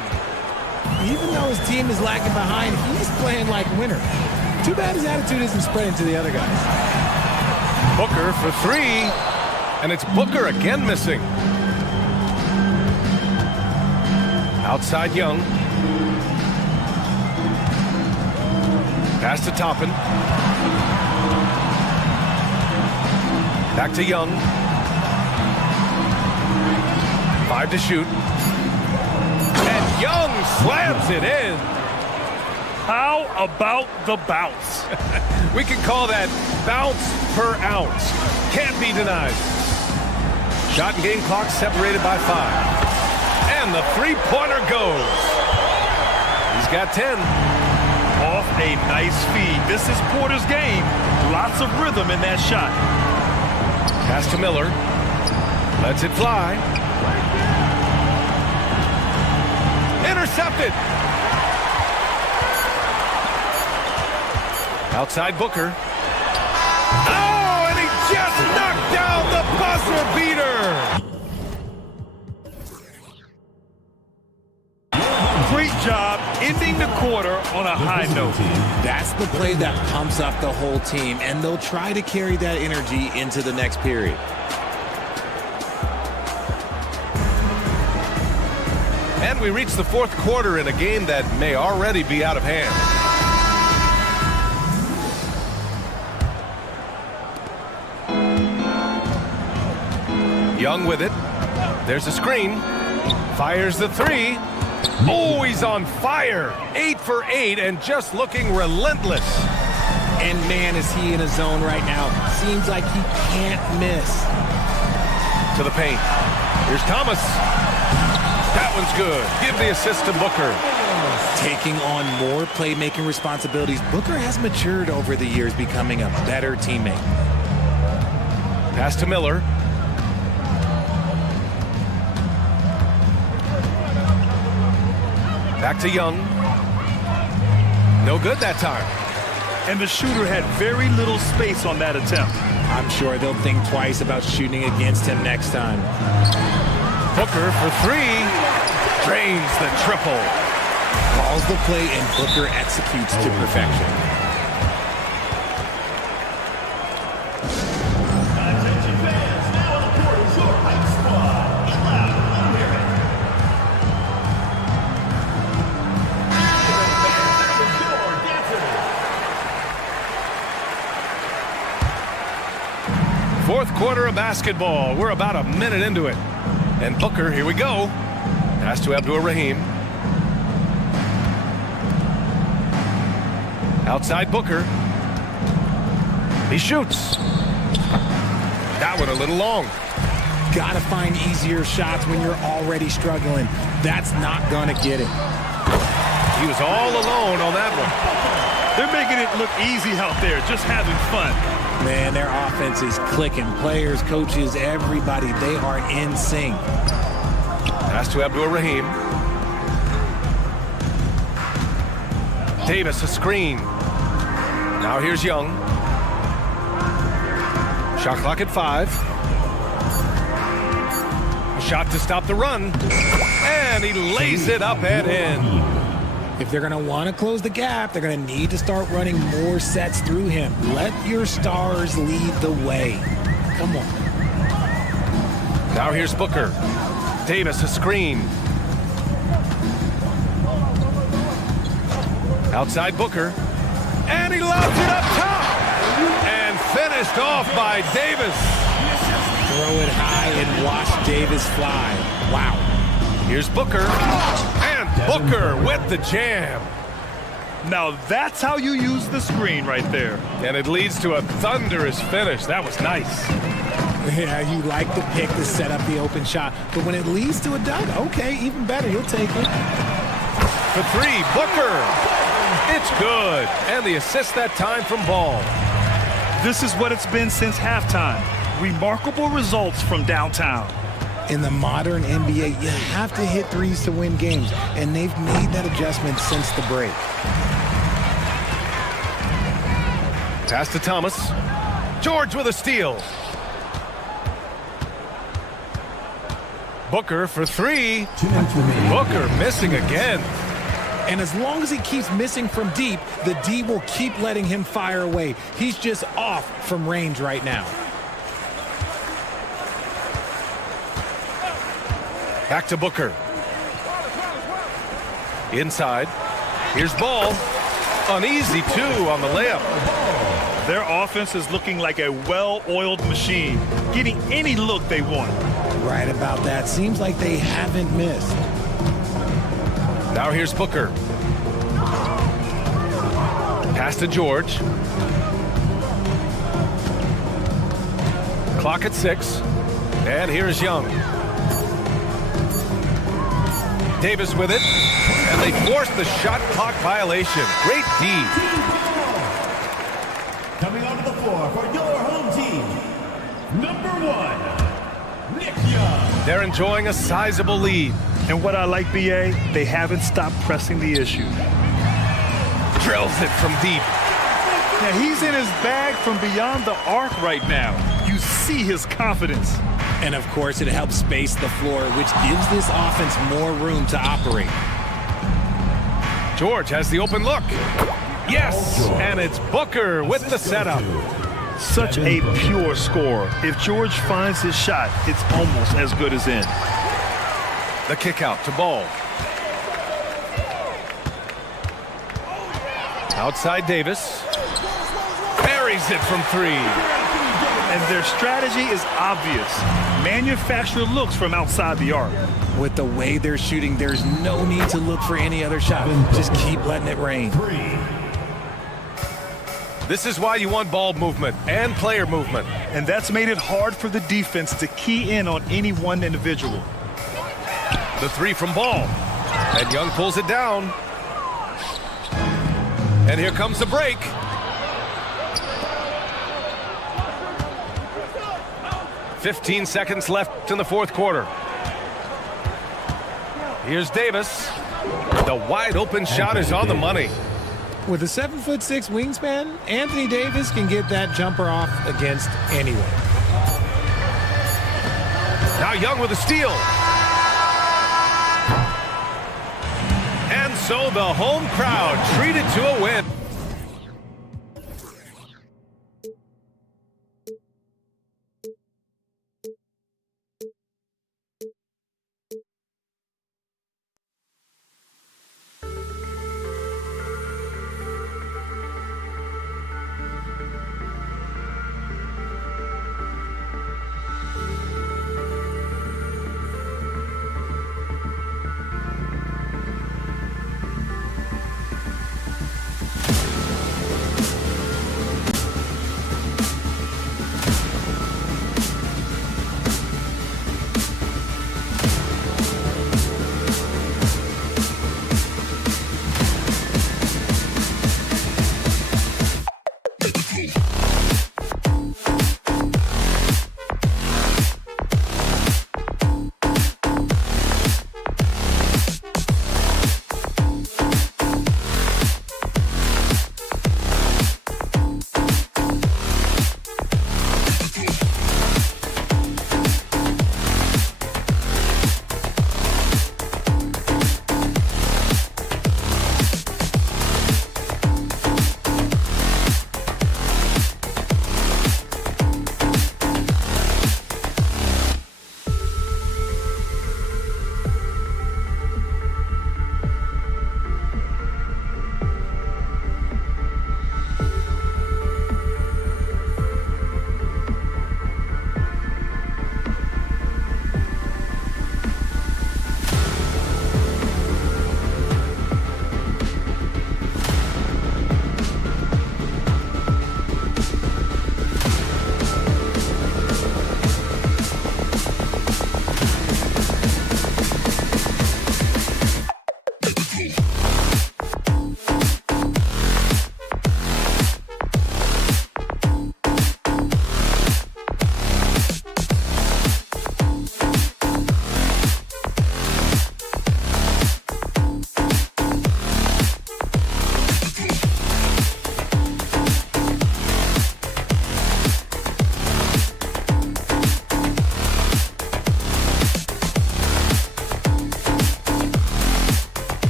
Even though his team is lagging behind, he's playing like winner. Too bad his attitude isn't spreading to the other guys. Booker for 3. And it's Booker again missing. Outside Young. Pass to Toppin. Back to Young. 5 to shoot. And Young slams it in. How about the bounce? We can call that bounce per ounce. Can't be denied. Shot and game clock separated by 5. And the three-pointer goes. He's got 10. Off a nice feed. This is Porter's game. Lots of rhythm in that shot. Pass to Miller. Lets it fly. Intercepted. Outside Booker. Oh, and he just knocked down the buzzer beater. Great job ending the quarter on a high note. That's the play that pumps up the whole team, and they'll try to carry that energy into the next period. And we reach the fourth quarter in a game that may already be out of hand. Young with it. There's a screen. Fires the three. Oh, he's on fire. 8 for 8 and just looking relentless. And man, is he in a zone right now. Seems like he can't miss. To the paint. Here's Thomas. That one's good. Give the assist to Booker. Taking on more playmaking responsibilities, Booker has matured over the years, becoming a better teammate. Pass to Miller. Back to Young. No good that time. And the shooter had very little space on that attempt. I'm sure they'll think twice about shooting against him next time. Booker for three. Drains the triple. Calls the play and Booker executes to perfection. Attention fans, now on the court is your hype squad. Get loud and hear it. Your dancers. Fourth quarter of basketball. We're about a minute into it. And Booker, here we go. Pass to Abdul-Rahim. Outside Booker. He shoots. That one a little long. Gotta find easier shots when you're already struggling. That's not gonna get it. He was all alone on that one. They're making it look easy out there, just having fun. Man, their offense is clicking. Players, coaches, everybody, they are in sync. Pass to Abdul-Rahim. Davis, a screen. Now here's Young. Shot clock at 5. A shot to stop the run. And he lays it up and in. If they're going to want to close the gap, they're going to need to start running more sets through him. Let your stars lead the way. Come on. Now here's Booker. Davis, a screen. Outside Booker. And he lobs it up top. And finished off by Davis. Throw it high and watch Davis fly. Wow. Here's Booker. And Booker with the jam. Now that's how you use the screen right there. And it leads to a thunderous finish. That was nice. Yeah, you like the pick to set up the open shot. But when it leads to a dunk, okay, even better. You'll take it. For three, Booker. It's good. And the assist that time from Ball. This is what it's been since halftime. Remarkable results from downtown. In the modern NBA, you have to hit threes to win games, and they've made that adjustment since the break. Pass to Thomas. George with a steal. Booker for three. 2 minutes remaining. Booker missing again. And as long as he keeps missing from deep, the D will keep letting him fire away. He's just off from range right now. Back to Booker. Inside. Here's Ball. An easy two on the layup. Their offense is looking like a well-oiled machine, getting any look they want. Right about that. Seems like they haven't missed. Now here's Booker. Pass to George. Clock at 6. And here's Young. Davis with it. And they force the shot clock violation. Great D. Coming onto the floor for your home team, number 1, Nick Young. They're enjoying a sizable lead. And what I like, BA, they haven't stopped pressing the issue. Drills it from deep. Now, he's in his bag from beyond the arc right now. You see his confidence. And of course, it helps space the floor, which gives this offense more room to operate. George has the open look. Yes, and it's Booker with the setup. Such a pure scorer. If George finds his shot, it's almost as good as in. The kick out to Ball. Outside Davis. Buries it from three. And their strategy is obvious. Manufacture looks from outside the arc. With the way they're shooting, there's no need to look for any other shot. Just keep letting it rain. This is why you want ball movement and player movement. And that's made it hard for the defense to key in on any one individual. The three from Ball. And Young pulls it down. And here comes the break. "15 seconds left in the fourth quarter. Here's Davis. The wide open shot is on the money. With a 7'6" wingspan, Anthony Davis can get that jumper off against anyone. Now Young with a steal. And so the home crowd treated to a win.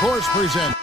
Sports present.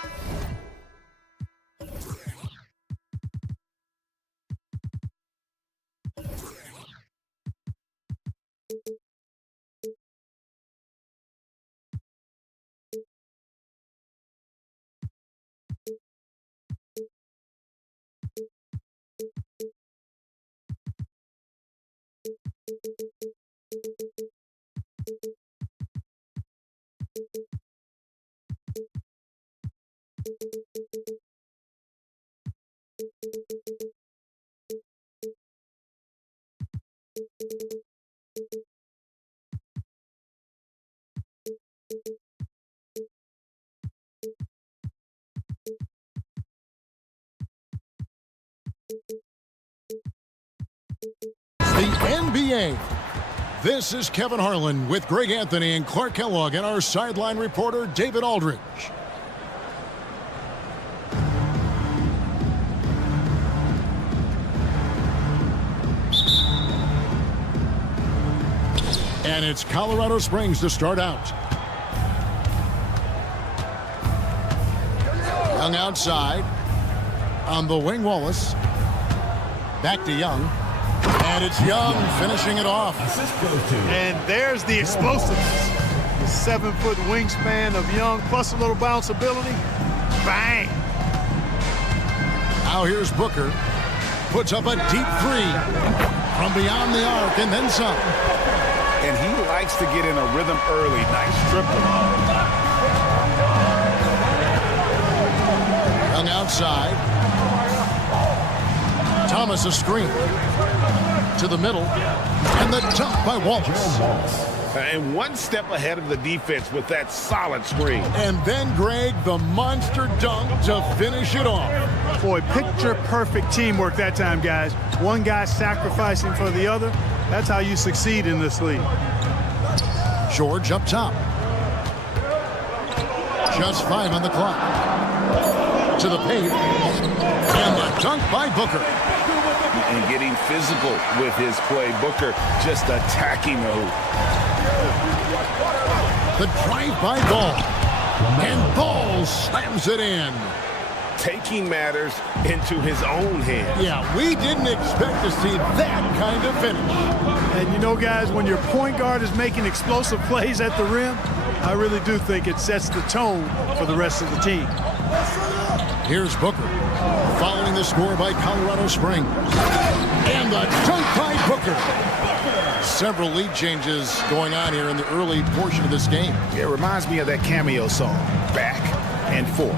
The NBA. This is Kevin Harlan with Greg Anthony and Clark Kellogg and our sideline reporter David Aldridge. And it's Colorado Springs to start out. Young outside. On the wing, Wallace. Back to Young. And it's Young finishing it off. And there's the explosiveness. The 7-foot wingspan of Young, plus a little bounce ability. Bang! Now here's Booker. Puts up a deep three from beyond the arc and then some. And he likes to get in a rhythm early. Nice triple. Young outside. Thomas a screen. To the middle. And the dunk by Wallace. And one step ahead of the defense with that solid screen. And then, Greg, the monster dunk to finish it off. Boy, picture-perfect teamwork that time, guys. One guy sacrificing for the other. That's how you succeed in this league. George up top. Just 5 on the clock. To the paint. And the dunk by Booker. And getting physical with his play. Booker just attacking the hoop. The drive by Ball. And Ball slams it in. Taking matters into his own hands. Yeah, we didn't expect to see that kind of finish. And you know, guys, when your point guard is making explosive plays at the rim, I really do think it sets the tone for the rest of the team. Here's Booker, following the score by Colorado Springs. And the dunk by Booker. Several lead changes going on here in the early portion of this game. It reminds me of that cameo song, Back and Forth.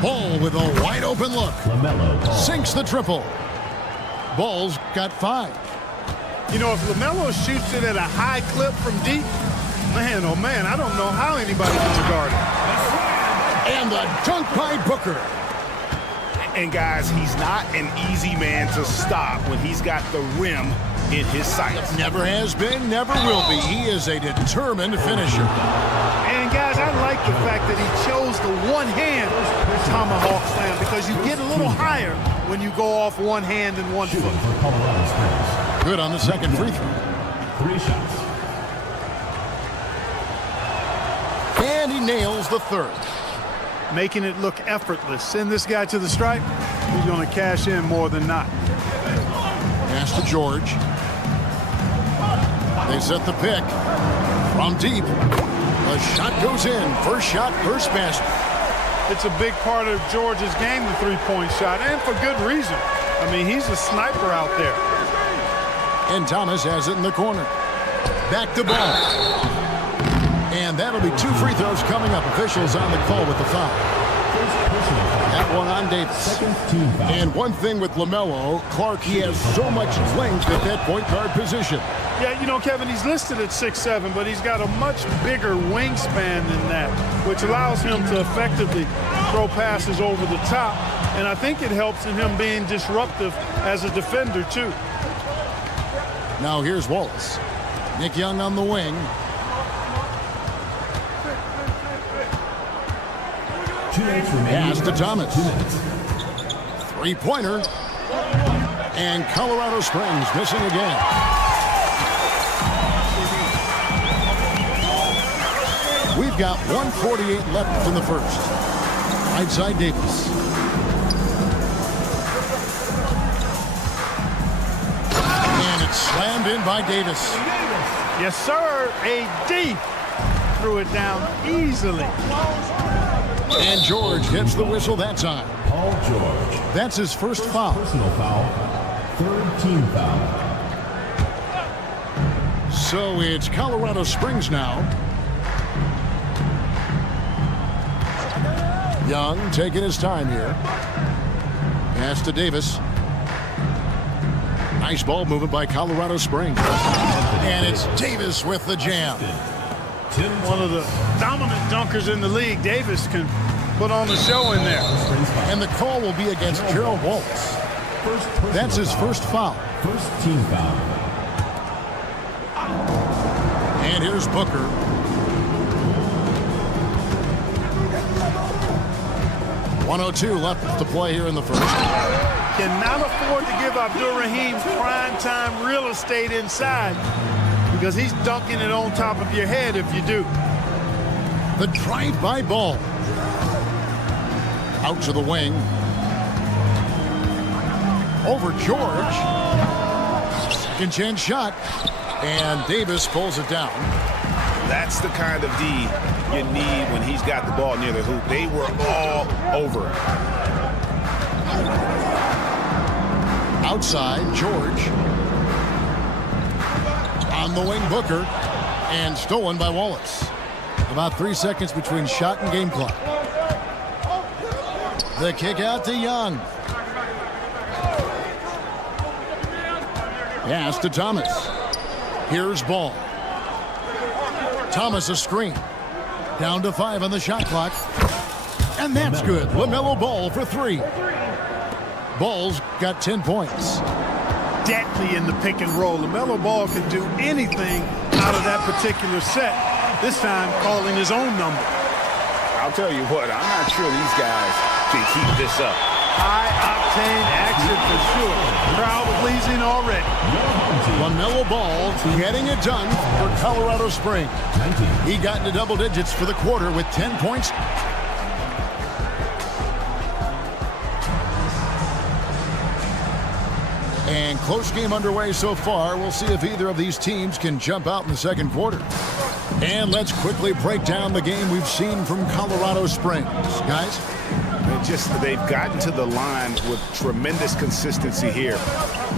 Ball with a wide open look. Sinks the triple. Ball's got 5. You know, if LaMelo shoots it at a high clip from deep, man, oh man, I don't know how anybody can guard it. And the dunk by Booker. And guys, he's not an easy man to stop when he's got the rim in his sights. Never has been, never will be. He is a determined finisher. And guys, I like the fact that he chose the one-hand tomahawk slam because you get a little higher when you go off one hand and one foot. Good on the second free throw. 3 shots. And he nails the third. Making it look effortless. Send this guy to the stripe. He's going to cash in more than not. Pass to George. They set the pick. From deep. A shot goes in. First shot, first basket. It's a big part of George's game, the three-point shot, and for good reason. I mean, he's a sniper out there. And Thomas has it in the corner. Back to Ball. And that'll be 2 free throws coming up. Officials on the call with the foul. That one on Davis. And one thing with LaMelo, Clark, he has so much length at that point guard position. Yeah, you know, Kevin, he's listed at 6'7", but he's got a much bigger wingspan than that, which allows him to effectively throw passes over the top. And I think it helps in him being disruptive as a defender, too. Now here's Wallace. Nick Young on the wing. Pass to Thomas. Three-pointer. And Colorado Springs missing again. We've got 1:48 left in the first. Right side Davis. And it's slammed in by Davis. Yes, sir. AD threw it down easily. And George gets the whistle that time. Paul George. That's his first foul. Personal foul. Third team foul. So it's Colorado Springs now. Young taking his time here. Pass to Davis. Nice ball movement by Colorado Springs. And it's Davis with the jam. One of the dominant dunkers in the league. Davis can put on the show in there. And the call will be against Gerald Waltz. That's his first foul. First team foul. And here's Booker. .102 left to play here in the first. Cannot afford to give Abdur-Rahim prime time real estate inside, because he's dunking it on top of your head if you do. The drive-by ball. Out to the wing. Over George. Second chance shot. And Davis pulls it down. That's the kind of D you need when he's got the ball near the hoop. They were all over it. Outside, George. On the wing, Booker. And stolen by Wallace. About 3 seconds between shot and game clock. The kick out to Young. Pass to Thomas. Here's Ball. Thomas a screen. Down to 5 on the shot clock. And that's good. LaMelo Ball for 3. Ball's got 10 points. Deadly in the pick and roll. LaMelo Ball can do anything out of that particular set. This time calling his own number. I'll tell you what, I'm not sure these guys can keep this up. High octane action for sure. Crowd pleasing already. LaMelo Ball getting it done for Colorado Springs. He got into double digits for the quarter with 10 points. And close game underway so far. We'll see if either of these teams can jump out in the second quarter. And let's quickly break down the game we've seen from Colorado Springs. Guys? They've gotten to the line with tremendous consistency here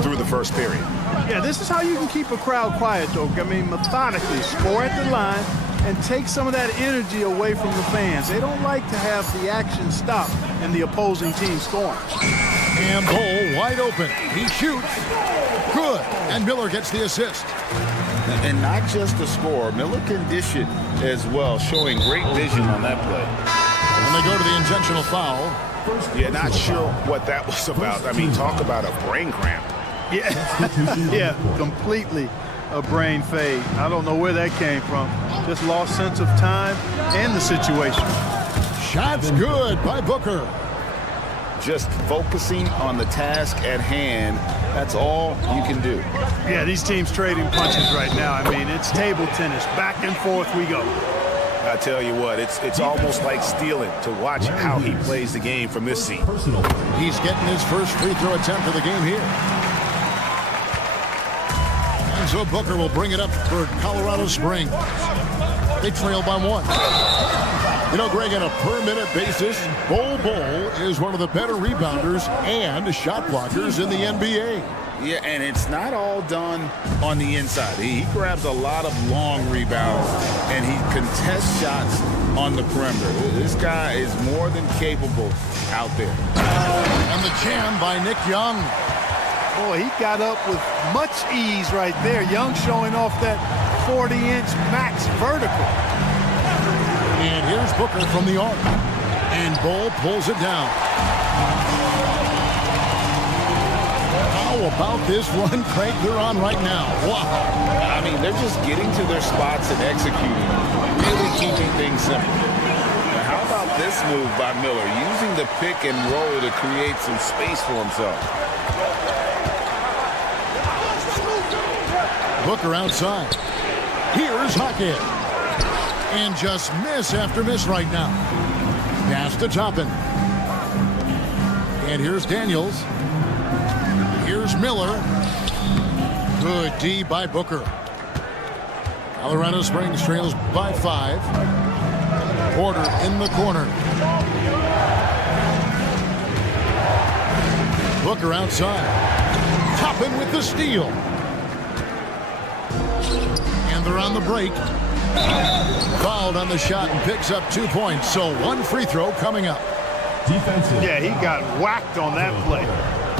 through the first period. Yeah, this is how you can keep a crowd quiet, though. I mean, methodically score at the line and take some of that energy away from the fans. They don't like to have the action stop and the opposing team scoring. And Bol wide open. He shoots. Good. And Miller gets the assist. And not just the score. Miller can dish it as well, showing great vision on that play. And they go to the intentional foul. Yeah, not sure what that was about. I mean, talk about a brain cramp. Yeah, yeah, completely a brain fade. I don't know where that came from. Just lost sense of time and the situation. Shots good by Booker. Just focusing on the task at hand. That's all you can do. Yeah, these teams trading punches right now. I mean, it's table tennis. Back and forth we go. I tell you what, it's almost like stealing to watch how he plays the game from this seat. He's getting his first free throw attempt of the game here. And so Booker will bring it up for Colorado Springs. They trail by 1. You know, Greg, on a per-minute basis, Bol is one of the better rebounders and shot blockers in the NBA. Yeah, and it's not all done on the inside. He grabs a lot of long rebounds, and he contests shots on the perimeter. This guy is more than capable out there. And the jam by Nick Young. Boy, he got up with much ease right there. Young showing off that 40-inch max vertical. And here's Booker from the arc. And Bol pulls it down. How about this run crank they're on right now? Wow. I mean, they're just getting to their spots and executing, really keeping things simple. Now, how about this move by Miller, using the pick and roll to create some space for himself? Booker outside. Here's Hackett. And just miss after miss right now. Pass to Toppin. And here's Daniels. Here's Miller. Good D by Booker. Colorado Springs trails by 5. Porter in the corner. Booker outside. Toppin with the steal. And they're on the break. Fouled on the shot and picks up 2 points. So 1 free throw coming up. Defensive. Yeah, he got whacked on that play.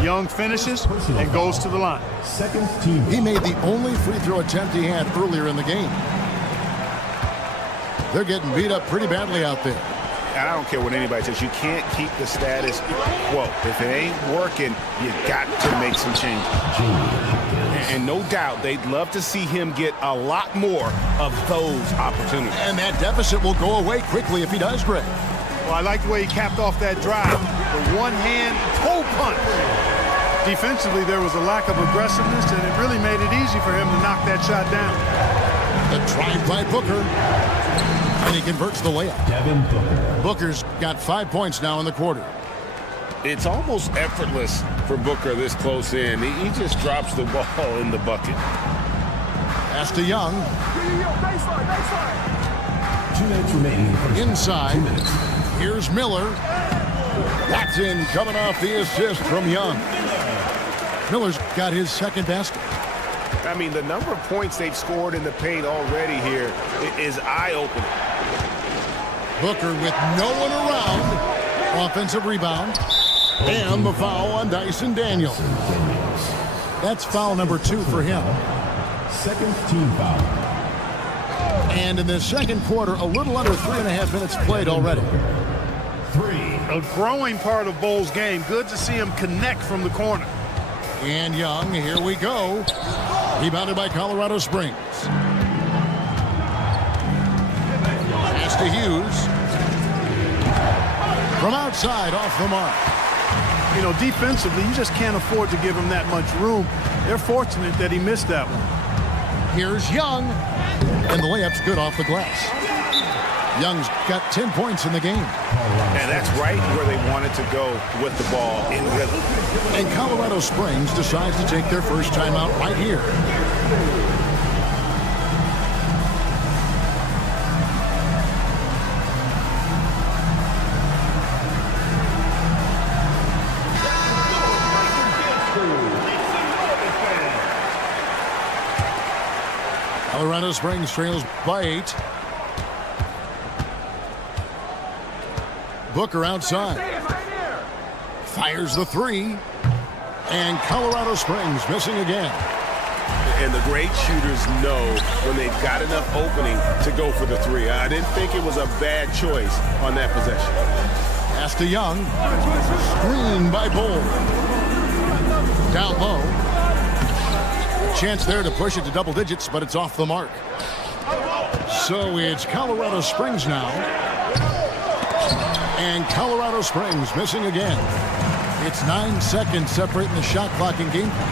Young finishes and goes to the line. Second team. He made the only free throw attempt he had earlier in the game. They're getting beat up pretty badly out there. I don't care what anybody says. You can't keep the status quo. If it ain't working, you got to make some changes. And no doubt, they'd love to see him get a lot more of those opportunities. And that deficit will go away quickly if he does, Greg. Well, I like the way he capped off that drive. The one-hand toe punch. Defensively, there was a lack of aggressiveness, and it really made it easy for him to knock that shot down. The drive by Booker. And he converts the layup. Devin Booker. Booker's got 5 points now in the quarter. It's almost effortless for Booker this close in. He just drops the ball in the bucket. Pass to Young. 2 minutes remaining. Inside. 2 minutes. Here's Miller. That's in, coming off the assist from Young. Miller's got his second basket. I mean, the number of points they've scored in the paint already here is eye-opening. Booker with no one around. Offensive rebound. And the foul on Dyson Daniels. That's foul number 2 for him. Second team foul. And in the second quarter, a little under 3.5 minutes played already. 3. A growing part of Bole's game. Good to see him connect from the corner. And Young, here we go. Rebounded by Colorado Springs. Pass to Hughes. From outside, off the mark. You know, defensively, you just can't afford to give him that much room. They're fortunate that he missed that one. Here's Young. And the layup's good off the glass. Young's got 10 points in the game. And that's right where they wanted to go with the ball in rhythm. And Colorado Springs decides to take their first timeout right here. Colorado Springs trails by 8. Booker outside. Fires the 3. And Colorado Springs missing again. And the great shooters know when they've got enough opening to go for the 3. I didn't think it was a bad choice on that possession. Pass to Young. Screen by Bole. Down low. Chance there to push it to double digits, but it's off the mark. So it's Colorado Springs now. And Colorado Springs missing again. It's 9 seconds separating the shot clock and game clock.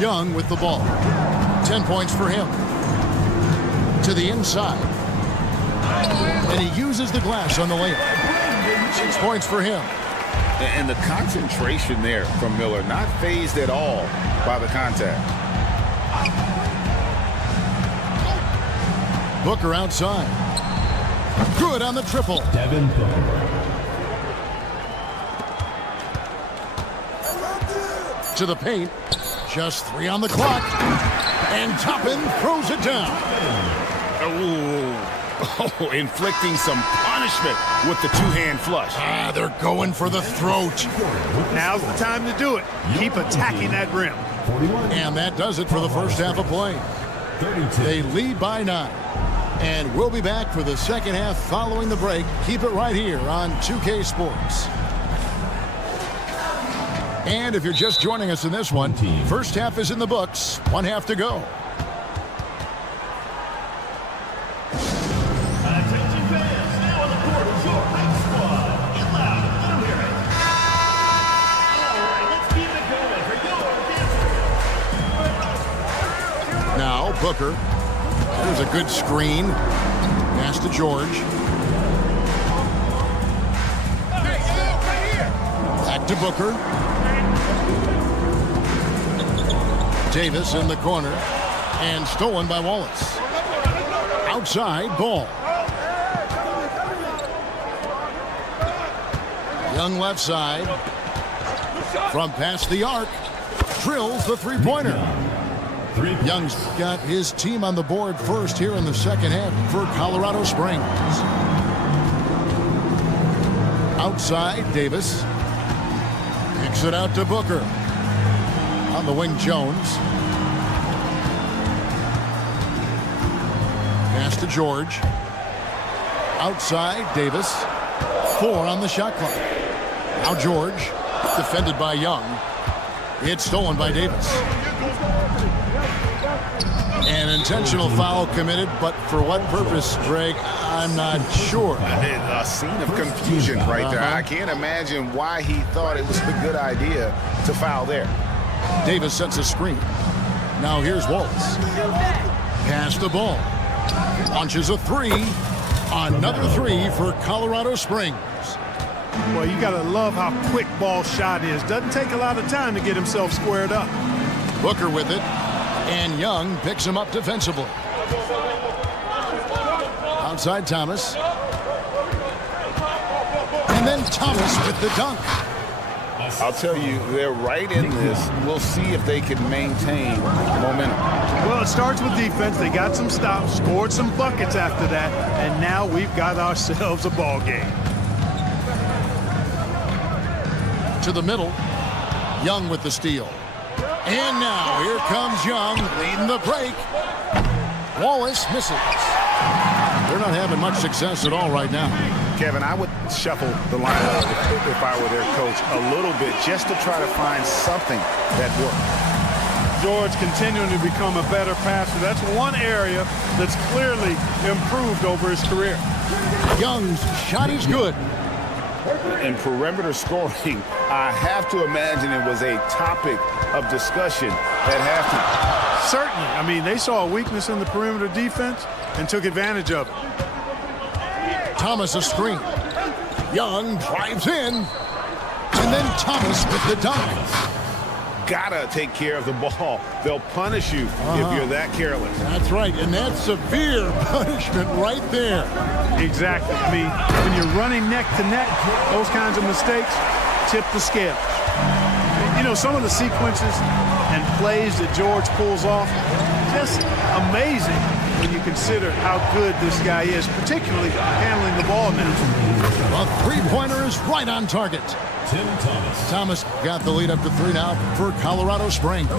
Young with the ball. 10 points for him. To the inside. And he uses the glass on the layup. 6 points for him. And the concentration there from Miller, not fazed at all by the contact. Booker outside. Good on the triple. Devin Booker. To the paint. Just 3 on the clock. And Toppin throws it down. Oh, inflicting some punishment with the 2-hand flush. They're going for the throat. Now's the time to do it. Keep attacking that rim. 41. And that does it for the first half of play. 32. They lead by 9. And we'll be back for the second half following the break. Keep it right here on 2K Sports. And if you're just joining us in this one, first half is in the books. 1 half to go. Attention fans, now on the court is your hype squad. Get loud, let them hear it. All right, let's keep it going for your Now Booker. There's a good screen. Pass to George. Back to Booker. Davis in the corner. And stolen by Wallace. Outside ball. Young left side. From past the arc. Drills the three-pointer. Young's got his team on the board first here in the second half for Colorado Springs. Outside, Davis. Kicks it out to Booker. On the wing, Jones. Pass to George. Outside, Davis. 4 on the shot clock. Now George. Defended by Young. It's stolen by Davis. An intentional foul committed, but for what purpose, Greg, I'm not sure. A scene of confusion right there. I can't imagine why he thought it was a good idea to foul there. Davis sets a screen. Now here's Wallace. Pass the ball. Launches a 3. Another 3 for Colorado Springs. Well, you got to love how quick ball shot is. Doesn't take a lot of time to get himself squared up. Booker with it. And Young picks him up defensively. Outside Thomas. And then Thomas with the dunk. I'll tell you, they're right in this. We'll see if they can maintain momentum. Well, it starts with defense. They got some stops, scored some buckets after that, and now we've got ourselves a ball game. To the middle. Young with the steal. And now here comes Young leading the break. Wallace misses. They're not having much success at all right now. Kevin, I would shuffle the lineup if I were their coach a little bit just to try to find something that worked. George continuing to become a better passer. That's one area that's clearly improved over his career. Young's shot is good. In perimeter scoring, I have to imagine it was a topic of discussion at halftime. Certainly. I mean, they saw a weakness in the perimeter defense and took advantage of it. Thomas a screen. Young drives in. And then Thomas with the dunk. Gotta take care of the ball. They'll punish you if you're that careless. That's right, and that's severe punishment right there. Exactly. I mean, when you're running neck to neck, those kinds of mistakes tip the scale. You know, some of the sequences and plays that George pulls off, just amazing when you consider how good this guy is, particularly handling the ball now. A three-pointer is right on target. Thomas got the lead up to 3 now for Colorado Springs.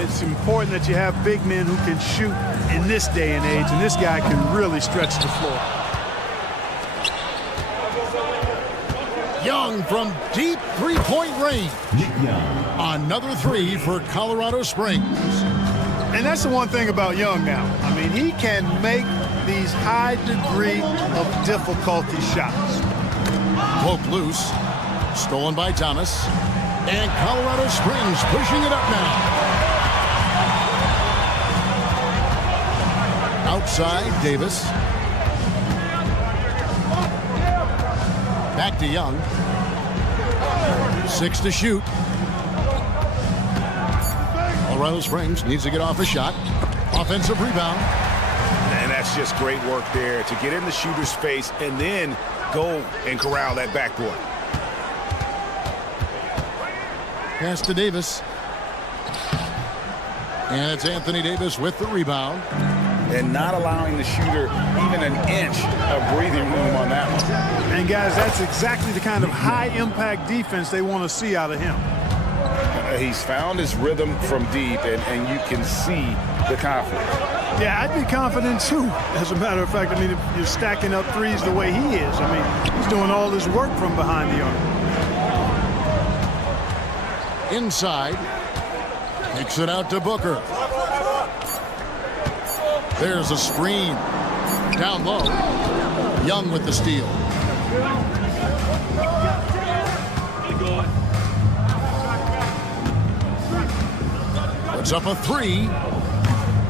It's important that you have big men who can shoot in this day and age, and this guy can really stretch the floor. Young from deep three-point range. Another 3 for Colorado Springs. And that's the one thing about Young now. I mean, he can make these high degree of difficulty shots. Poke loose. Stolen by Thomas. And Colorado Springs pushing it up now. Outside, Davis. Back to Young. 6 to shoot. Colorado Springs needs to get off a shot. Offensive rebound. And that's just great work there to get in the shooter's face and then go and corral that backboard. Pass to Davis. And it's Anthony Davis with the rebound. And not allowing the shooter even an inch of breathing room on that one. And guys, that's exactly the kind of high-impact defense they want to see out of him. He's found his rhythm from deep, and you can see the confidence. Yeah, I'd be confident too, as a matter of fact. I mean, if you're stacking up threes the way he is, I mean, he's doing all this work from behind the arc. Inside. Kicks it out to Booker. There's a screen. Down low. Young with the steal. Puts up a 3.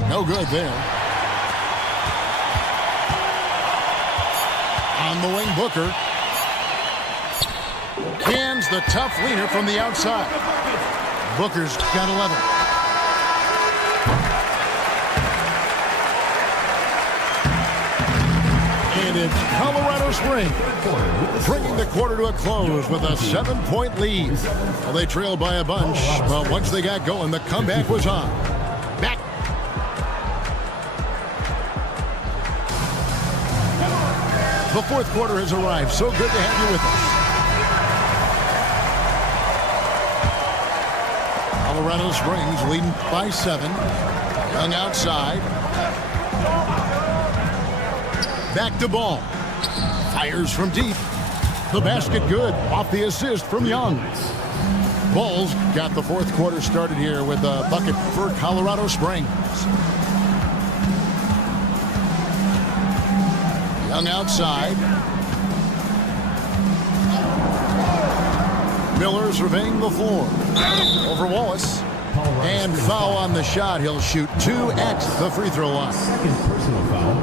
No good there. On the wing, Booker. Cans the tough leaner from the outside. Booker's got 11. And it's Colorado Springs bringing the quarter to a close with a 7-point lead. Well, they trailed by a bunch, but once they got going, the comeback was on. Back. The fourth quarter has arrived. So good to have you with us. Colorado Springs leading by 7. Young outside. Back to ball. Fires from deep. The basket good. Off the assist from Young. Bulls got the fourth quarter started here with a bucket for Colorado Springs. Young outside. Miller surveying the floor. Over Wallace. And foul on the shot. He'll shoot 2x the free throw line. Second personal foul.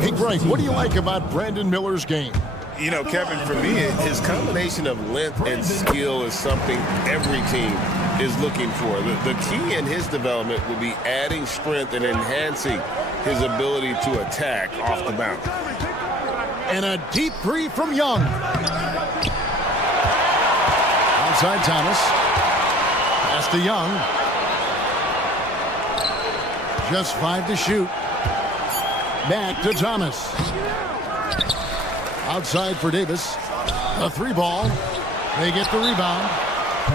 Hey, Greg, what do you like about Brandon Miller's game? You know, Kevin, for me, his combination of length and skill is something every team is looking for. The key in his development will be adding strength and enhancing his ability to attack off the bounce. And a deep three from Young. Outside Thomas. Pass to Young. Just 5 to shoot. Back to Thomas. Outside for Davis. A 3 ball. They get the rebound.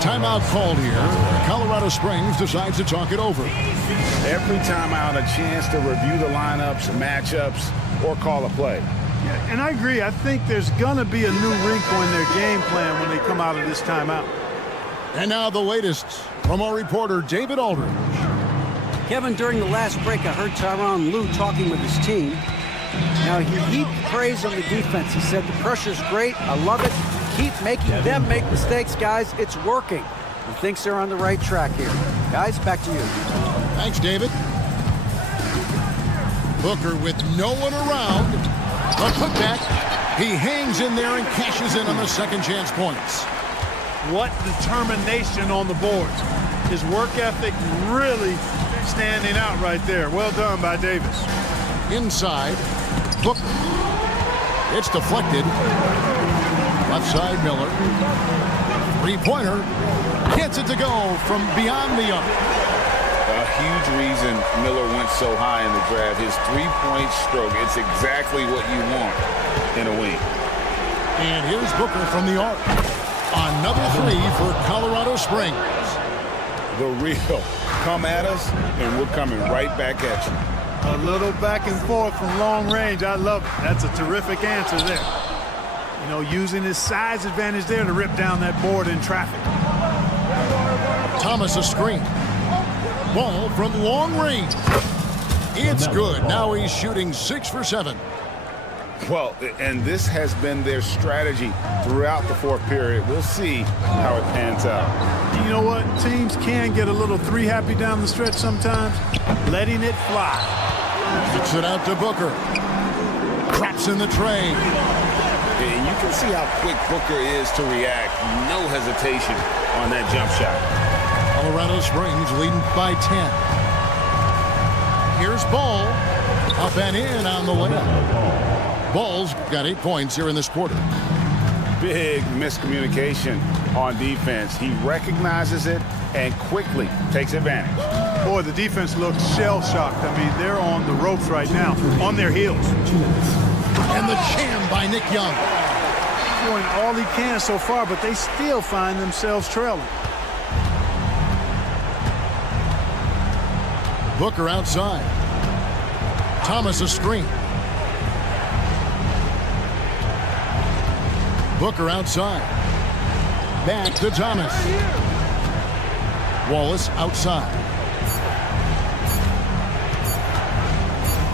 Timeout called here. Colorado Springs decides to talk it over. Every timeout, a chance to review the lineups, matchups, or call a play. Yeah, and I agree. I think there's going to be a new wrinkle in their game plan when they come out of this timeout. And now the latest from our reporter, David Aldridge. Kevin, during the last break, I heard Tyronn Lue talking with his team. Now, he heaped praise on the defense. He said, the pressure's great. I love it. Keep making them make mistakes, guys. It's working. He thinks they're on the right track here. Guys, back to you. Thanks, David. Booker with no one around. A putback. He hangs in there and cashes in on the second chance points. What determination on the boards. His work ethic really standing out right there. Well done by Davis. Inside, Booker. It's deflected. Left side, Miller. Three-pointer. Gets it to go from beyond the arc. A huge reason Miller went so high in the draft. His three-point stroke. It's exactly what you want in a wing. And here's Booker from the arc. Another 3 for Colorado Springs. The real. Come at us, and we're coming right back at you. A little back and forth from long range. I love it. That's a terrific answer there. You know, using his size advantage there to rip down that board in traffic. Thomas a screen. Ball from long range. It's good. Now he's shooting 6 for 7. Well, and this has been their strategy throughout the fourth period. We'll see how it pans out. You know what? Teams can get a little three happy down the stretch sometimes. Letting it fly. Kicks it out to Booker. Drops in the tray. And you can see how quick Booker is to react. No hesitation on that jump shot. Colorado Springs leading by 10. Here's Ball. Up and in on the layup. Ball's got 8 points here in this quarter. Big miscommunication on defense. He recognizes it and quickly takes advantage. Boy, the defense looks shell-shocked. I mean, they're on the ropes right now, on their heels. And the jam by Nick Young. Doing all he can so far, but they still find themselves trailing. Booker outside. Thomas a screen. Booker outside. Back to Thomas. Wallace outside.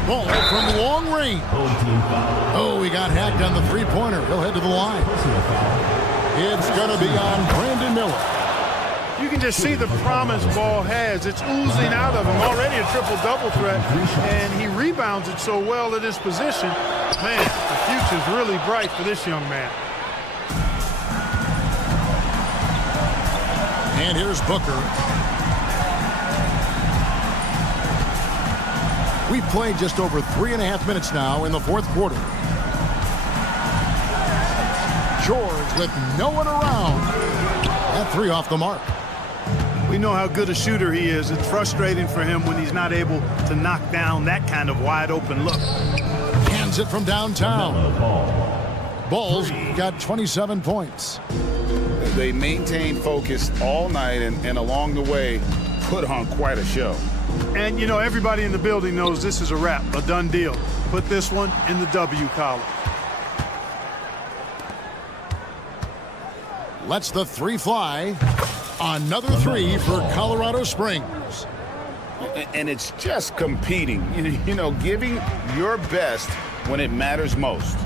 Ball from long range. Oh, he got hacked on the three-pointer. He'll head to the line. It's going to be on Brandon Miller. You can just see the promise Ball has. It's oozing out of him. Already a triple-double threat, and he rebounds it so well at his position. Man, the future's really bright for this young man. And here's Booker. We've played just over 3.5 minutes now in the fourth quarter. George with no one around. That three off the mark. We know how good a shooter he is. It's frustrating for him when he's not able to knock down that kind of wide open look. Hands it from downtown. Bulls got 27 points. They maintained focus all night and along the way put on quite a show. And, you know, everybody in the building knows this is a wrap, a done deal. Put this one in the W column. Lets the three fly. Another three for Colorado Springs. And it's just competing, you know, giving your best when it matters most.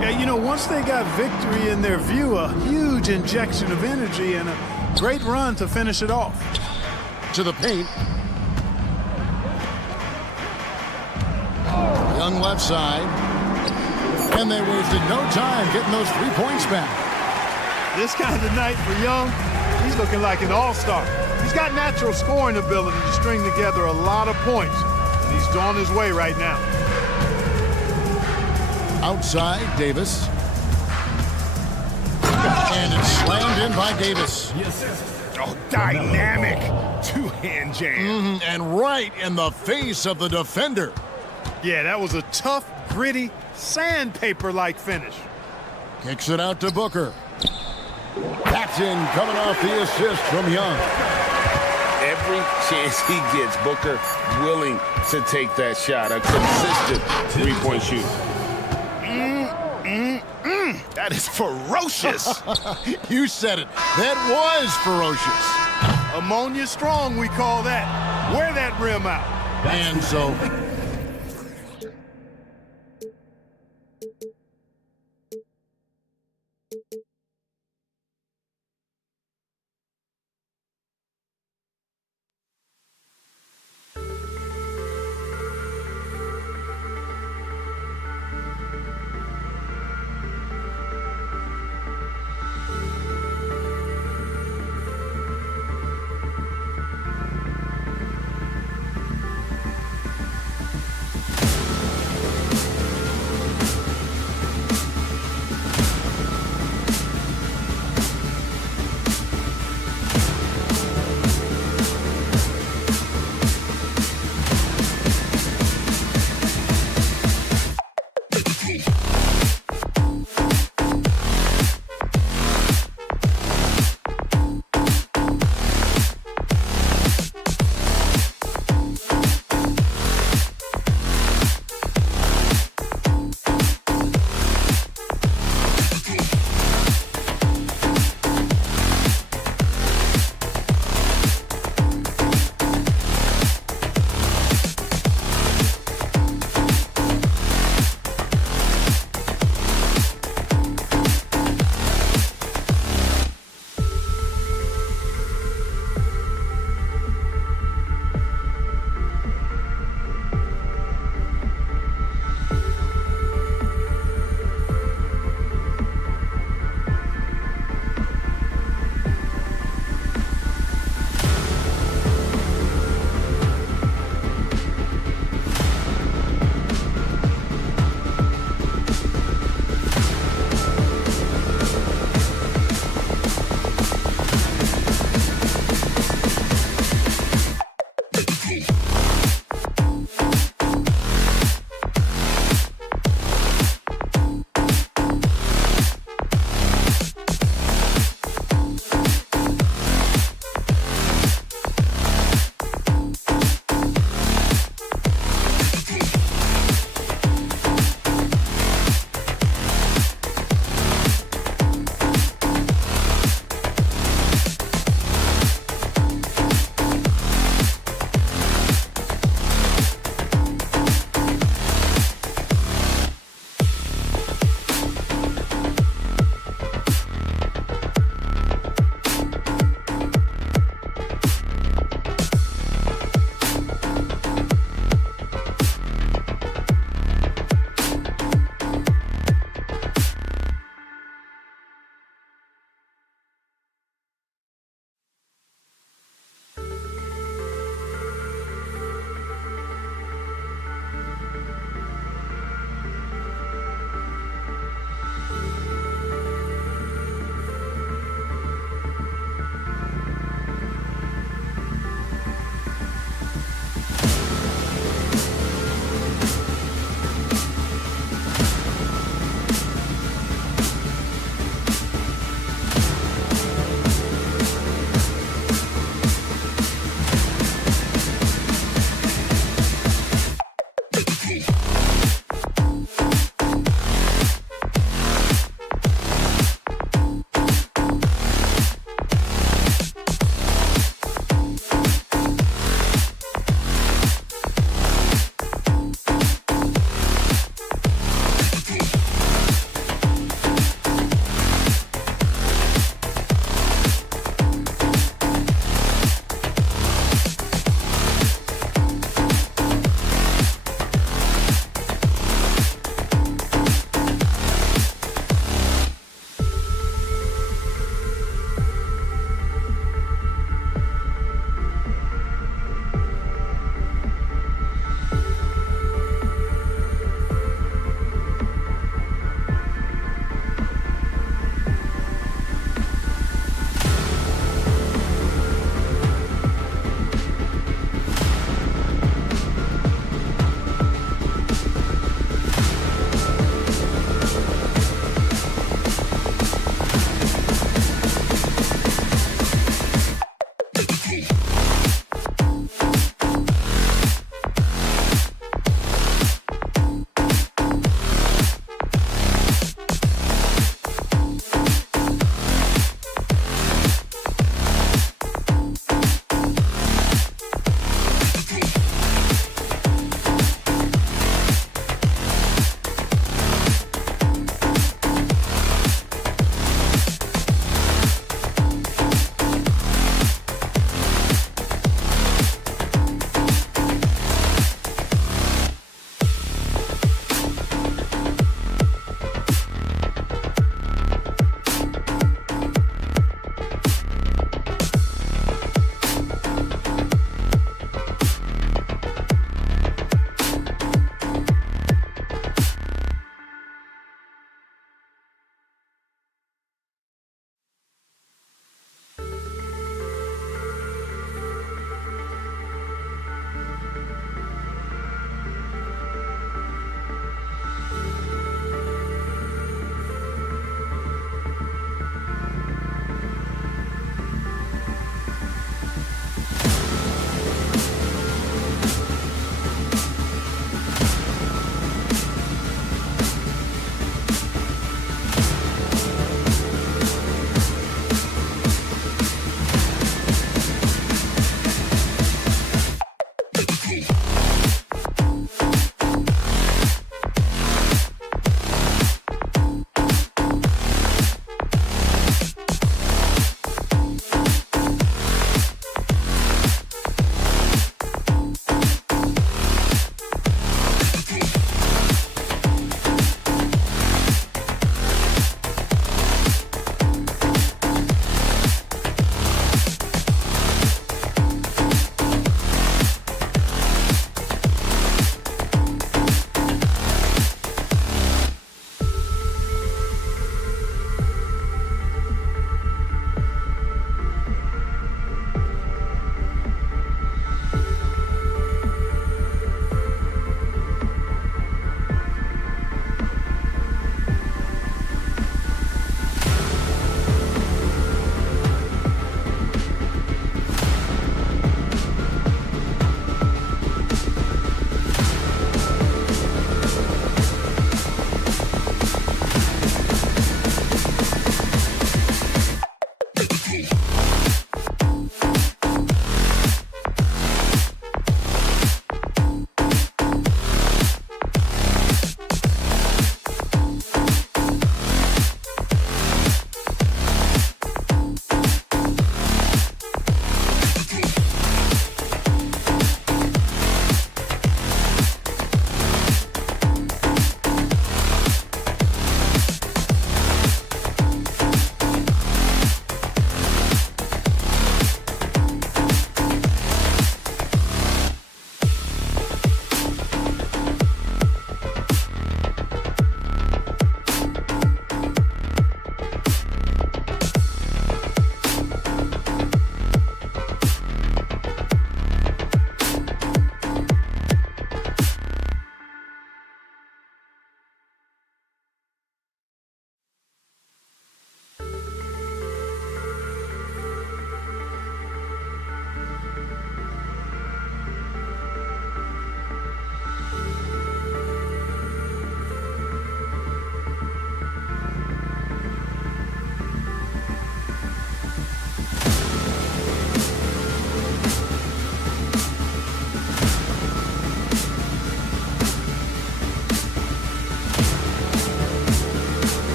Yeah, you know, once they got victory in their view, a huge injection of energy and a great run to finish it off. To the paint. Young left side. And they wasted no time getting those 3 points back. This kind of night for Young, he's looking like an all-star. He's got natural scoring ability to string together a lot of points. And he's on his way right now. Outside, Davis. And it's slammed in by Davis. Oh, dynamic two-hand jam. And right in the face of the defender. Yeah, that was a tough, gritty, sandpaper-like finish. Kicks it out to Booker. Paxton coming off the assist from Young. Every chance he gets, Booker willing to take that shot. A consistent three-point shooter. That is ferocious. You said it. That was ferocious. Ammonia strong, we call that. Wear that rim out. And so...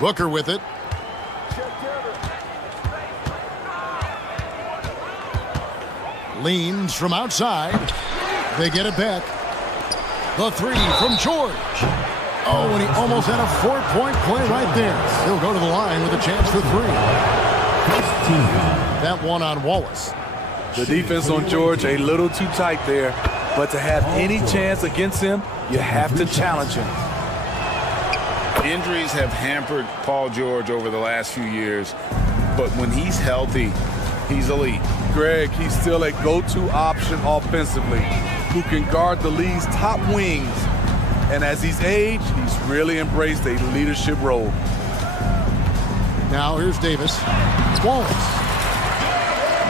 Booker with it. Leans from outside. They get it back. The three from George. Oh, and he almost had a 4-point play right there. He'll go to the line with a chance for three. That one on Wallace. The defense on George a little too tight there, but to have any chance against him, you have to challenge him. Injuries have hampered Paul George over the last few years, but when he's healthy, he's elite. Greg, he's still a go-to option offensively, who can guard the league's top wings. And as he's aged, he's really embraced a leadership role. Now here's Davis. Wallace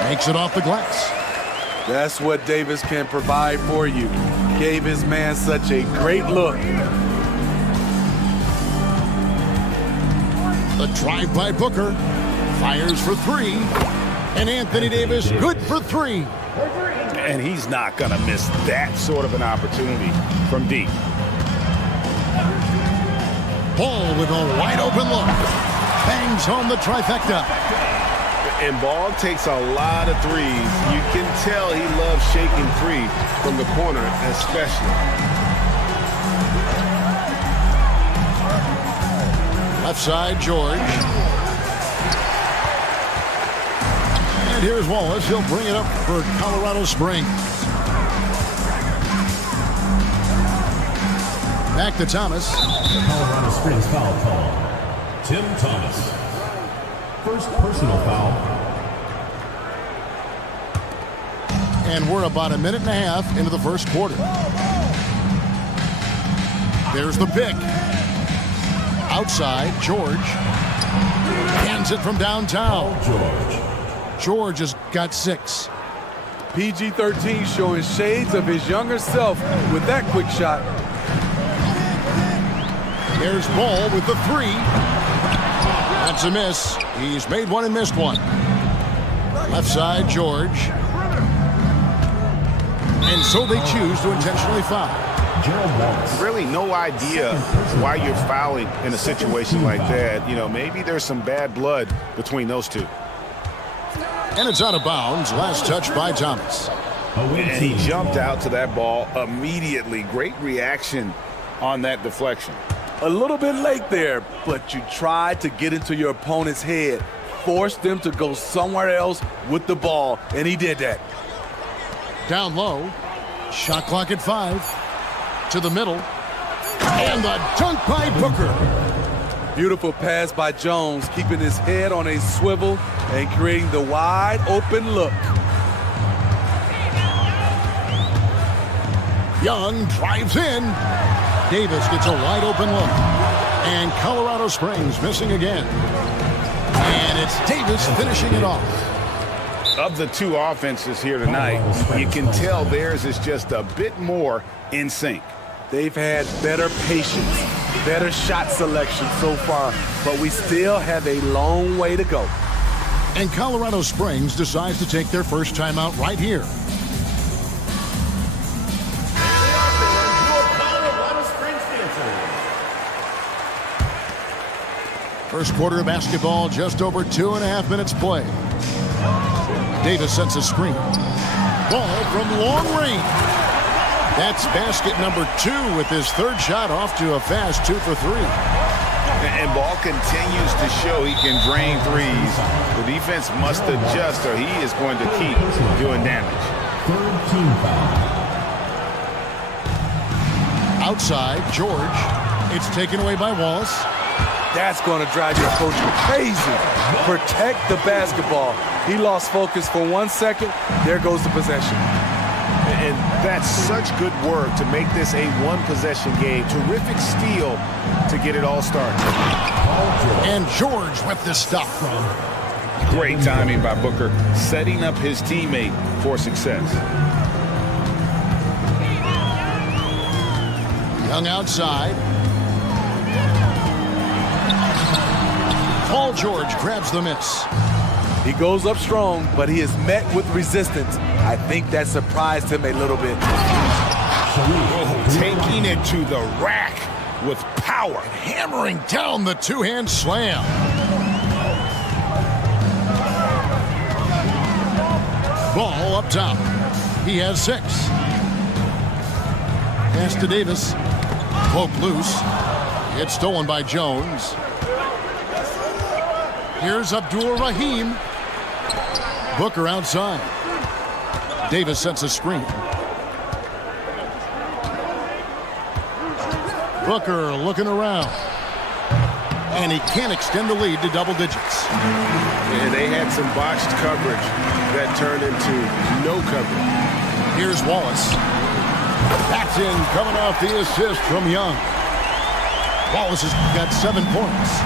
makes it off the glass. That's what Davis can provide for you. Gave his man such a great look. The drive by Booker. Fires for three. And Anthony Davis good for three. And he's not going to miss that sort of an opportunity from deep. Ball with a wide open look. Bangs home the trifecta. And Ball takes a lot of threes. You can tell he loves shaking free from the corner especially. Left side, George. And here's Wallace. He'll bring it up for Colorado Springs. Back to Thomas. The Colorado Springs foul call. Tim Thomas. First personal foul. And we're about a minute and a half into the first quarter. There's the pick. Outside, George. Hands it from downtown. George has got 6. PG-13 showing shades of his younger self with that quick shot. There's Ball with the 3. That's a miss. He's made one and missed one. Left side, George. And so they choose to intentionally foul. Really no idea why you're fouling in a situation like that. You know, maybe there's some bad blood between those two. And it's out of bounds. Last touch by Thomas. And he jumped out to that ball immediately. Great reaction on that deflection. A little bit late there, but you tried to get into your opponent's head. Forced them to go somewhere else with the ball, and he did that. Down low. Shot clock at 5. To the middle. And the dunk by Booker. Beautiful pass by Jones, keeping his head on a swivel and creating the wide open look. Young drives in. Davis gets a wide open look. And Colorado Springs missing again. And it's Davis finishing it off. Of the two offenses here tonight, you can tell theirs is just a bit more in sync. They've had better patience, better shot selection so far, but we still have a long way to go. And Colorado Springs decides to take their first timeout right here. First quarter of basketball, just over 2.5 minutes play. Davis sets a screen. Ball from long range. That's basket number 2 with his third shot off to a fast 2 for 3. And Ball continues to show he can drain threes. The defense must adjust or he is going to keep doing damage. Third team foul. Outside, George. It's taken away by Wallace. That's going to drive your coach crazy. Protect the basketball. He lost focus for 1 second. There goes the possession. And that's such good work to make this a one-possession game. Terrific steal to get it all started. And George with the stop. Great timing by Booker, setting up his teammate for success. Young outside. Paul George grabs the miss. He goes up strong, but he is met with resistance. I think that surprised him a little bit. Taking it to the rack with power. Hammering down the two-hand slam. Ball up top. He has 6. Pass to Davis. Poke loose. It's stolen by Jones. Here's Abdul Rahim. Booker outside. Davis sets a screen. Booker looking around. And he can't extend the lead to double digits. And they had some botched coverage that turned into no coverage. Here's Wallace. That's in, coming off the assist from Young. Wallace has got 7 points.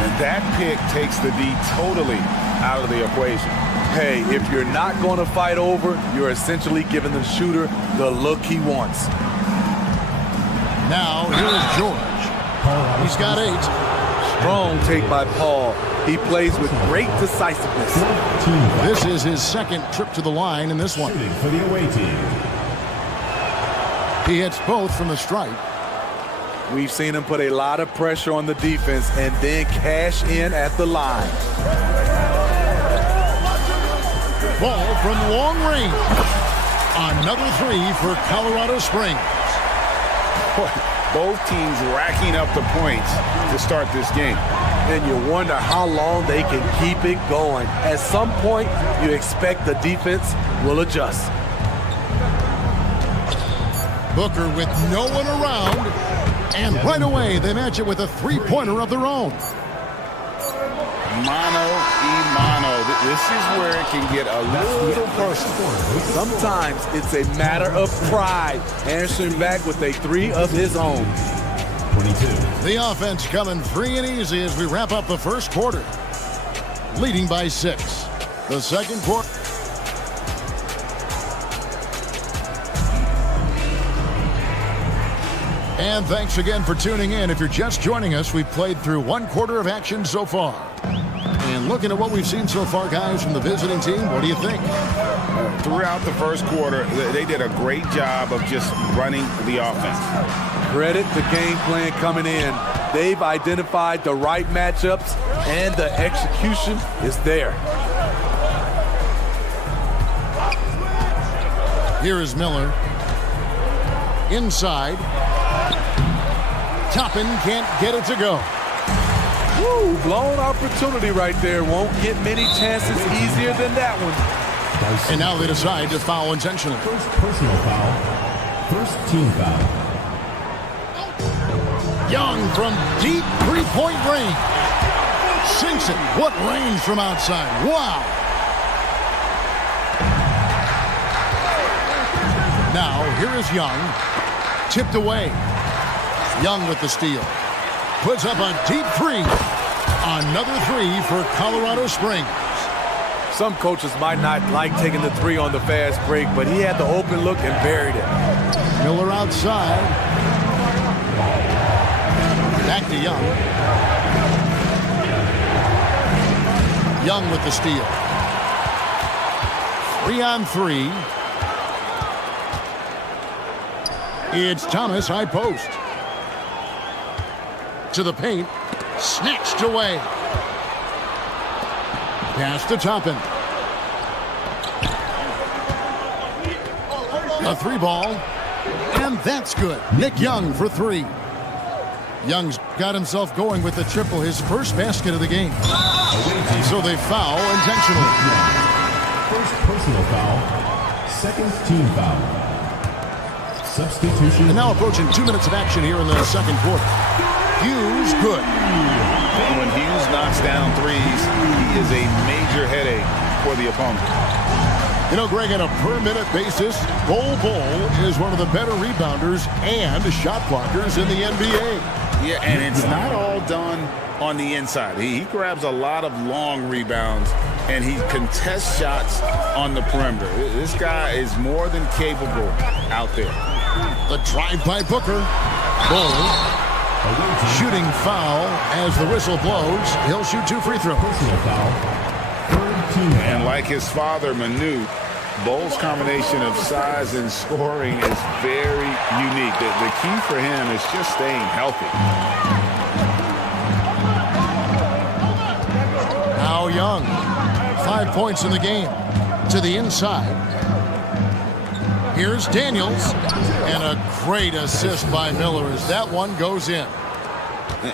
And that pick takes the D totally out of the equation. Hey, if you're not going to fight over, you're essentially giving the shooter the look he wants. Now, here's George. He's got 8. Strong take by Paul. He plays with great decisiveness. This is his 2nd trip to the line in this one. For the away team. He hits both from the stripe. We've seen him put a lot of pressure on the defense and then cash in at the line. Ball from long range. Another 3 for Colorado Springs. Both teams racking up the points to start this game. And you wonder how long they can keep it going. At some point, you expect the defense will adjust. Booker with no one around. And right away, they match it with a 3-pointer of their own. Mano. This is where it can get a little personal. Sometimes it's a matter of pride, answering back with a 3 of his own. 22. The offense coming free and easy as we wrap up the first quarter. Leading by 6. The second quarter. And thanks again for tuning in. If you're just joining us, we've played through 1 quarter of action so far. And looking at what we've seen so far, guys, from the visiting team, what do you think? Throughout the first quarter, they did a great job of just running the offense. Credit the game plan coming in. They've identified the right matchups, and the execution is there. Here is Miller. Inside. Toppin can't get it to go. Woo, blown opportunity right there. Won't get many chances easier than that one. And now they decide to foul intentionally. First personal foul. First team foul. Young from deep 3-point range. Sinks it. What range from outside. Wow. Now, here is Young. Tipped away. Young with the steal. Puts up a deep 3. Another 3 for Colorado Springs. Some coaches might not like taking the 3 on the fast break, but he had the open look and buried it. Miller outside. Back to Young. Young with the steal. 3-on-3. It's Thomas, high post. To the paint. Snatched away. Pass to Toppin. A 3-ball. And that's good. Nick Young for 3. Young's got himself going with the triple, his first basket of the game. So they foul intentionally. First personal foul. Second team foul. Substitution. And now approaching 2 minutes of action here in the second quarter. Hughes, good. When Hughes knocks down threes, he is a major headache for the opponent. You know, Greg, on a per-minute basis, Bol is one of the better rebounders and shot blockers in the NBA. Yeah, and it's not all done on the inside. He grabs a lot of long rebounds, and he contests shots on the perimeter. This guy is more than capable out there. The drive by Booker. Bol shooting foul as the whistle blows. He'll shoot 2 free throws. And like his father, Manu, Bol's combination of size and scoring is very unique. The key for him is just staying healthy. Now Young, 5 points in the game. To the inside. Here's Daniels. And a great assist by Miller as that one goes in.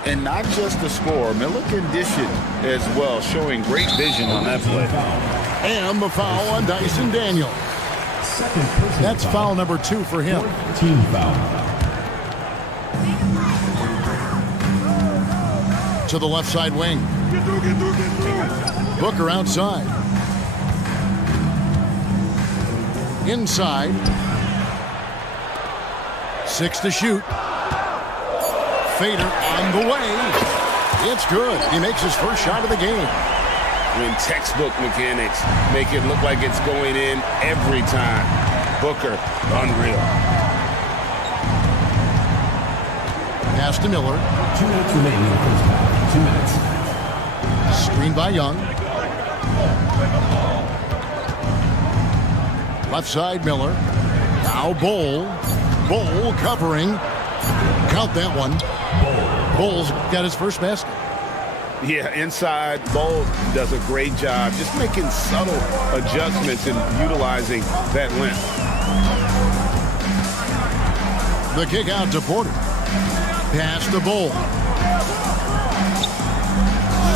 And not just the score, Miller can dish it as well, showing great vision on that play. And the foul on Dyson Daniels. That's foul number 2 for him. Team foul. To the left side wing. Booker outside. Inside. 6 to shoot. Fader on the way. It's good. He makes his first shot of the game. When textbook mechanics make it look like it's going in every time. Booker, unreal. Pass to Miller. 2 minutes remaining in the first half. 2 minutes. Screen by Young. Left side Miller. Now Bol covering. Count that one. Bol's got his first basket. Yeah, inside, Bol does a great job just making subtle adjustments and utilizing that length. The kick out to Porter. Pass to Bol.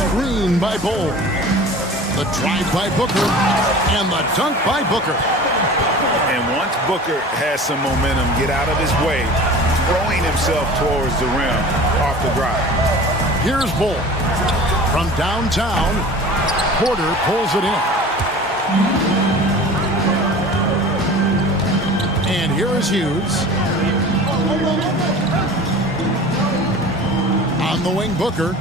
Screen by Bol. The drive by Booker. And the dunk by Booker. And once Booker has some momentum, get out of his way, throwing himself towards the rim off the drive. Here's Bol. From downtown, Porter pulls it in. And here is Hughes. On the wing, Booker.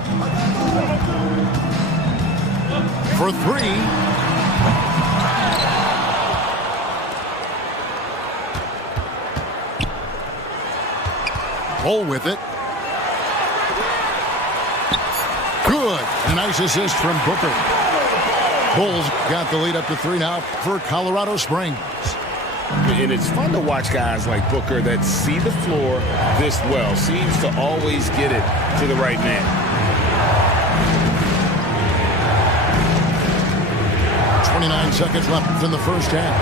For 3. Bol with it. Good. A nice assist from Booker. Bulls got the lead up to 3 now for Colorado Springs. And it's fun to watch guys like Booker that see the floor this well. Seems to always get it to the right man. 29 seconds left in the first half.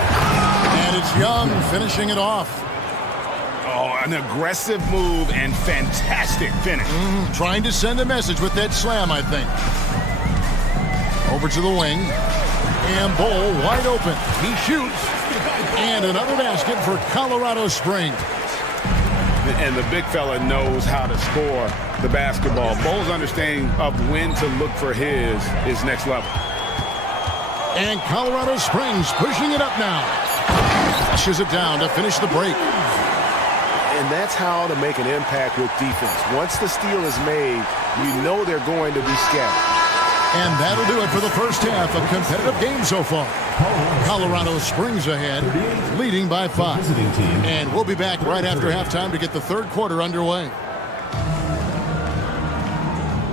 And it's Young finishing it off. Oh, an aggressive move and fantastic finish. Trying to send a message with that slam, I think. Over to the wing. And Bol wide open. He shoots. And another basket for Colorado Springs. And the big fella knows how to score the basketball. Bol's understanding of when to look for his is next level. And Colorado Springs pushing it up now. Flushes it down to finish the break. And that's how to make an impact with defense. Once the steal is made, you know they're going to be scattered. And that'll do it for the first half of competitive game so far. Colorado Springs ahead, leading by 5. And we'll be back right after halftime to get the third quarter underway.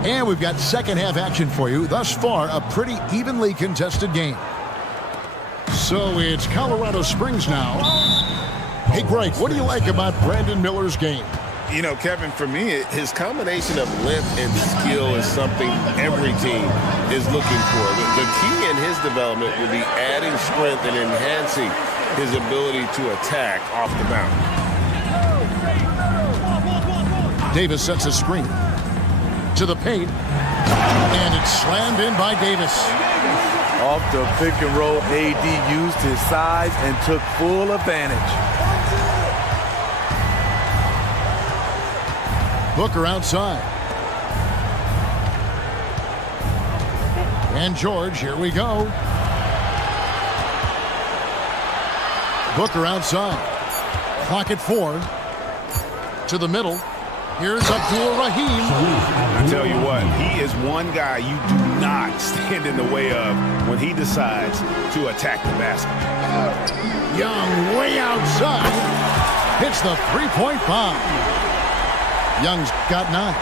And we've got second half action for you. Thus far, a pretty evenly contested game. So it's Colorado Springs now. Hey, Greg, what do you like about Brandon Miller's game? You know, Kevin, for me, his combination of length and skill is something every team is looking for. The key in his development will be adding strength and enhancing his ability to attack off the bounce. Davis sets a screen to the paint, and it's slammed in by Davis. Off the pick and roll, AD used his size and took full advantage. Booker outside. And George, here we go. Booker outside. Clock at 4. To the middle. Here's Abdul-Rahim. I tell you what, he is one guy you do not stand in the way of when he decides to attack the basket. Young way outside. Hits the three-point bomb. Young's got 9.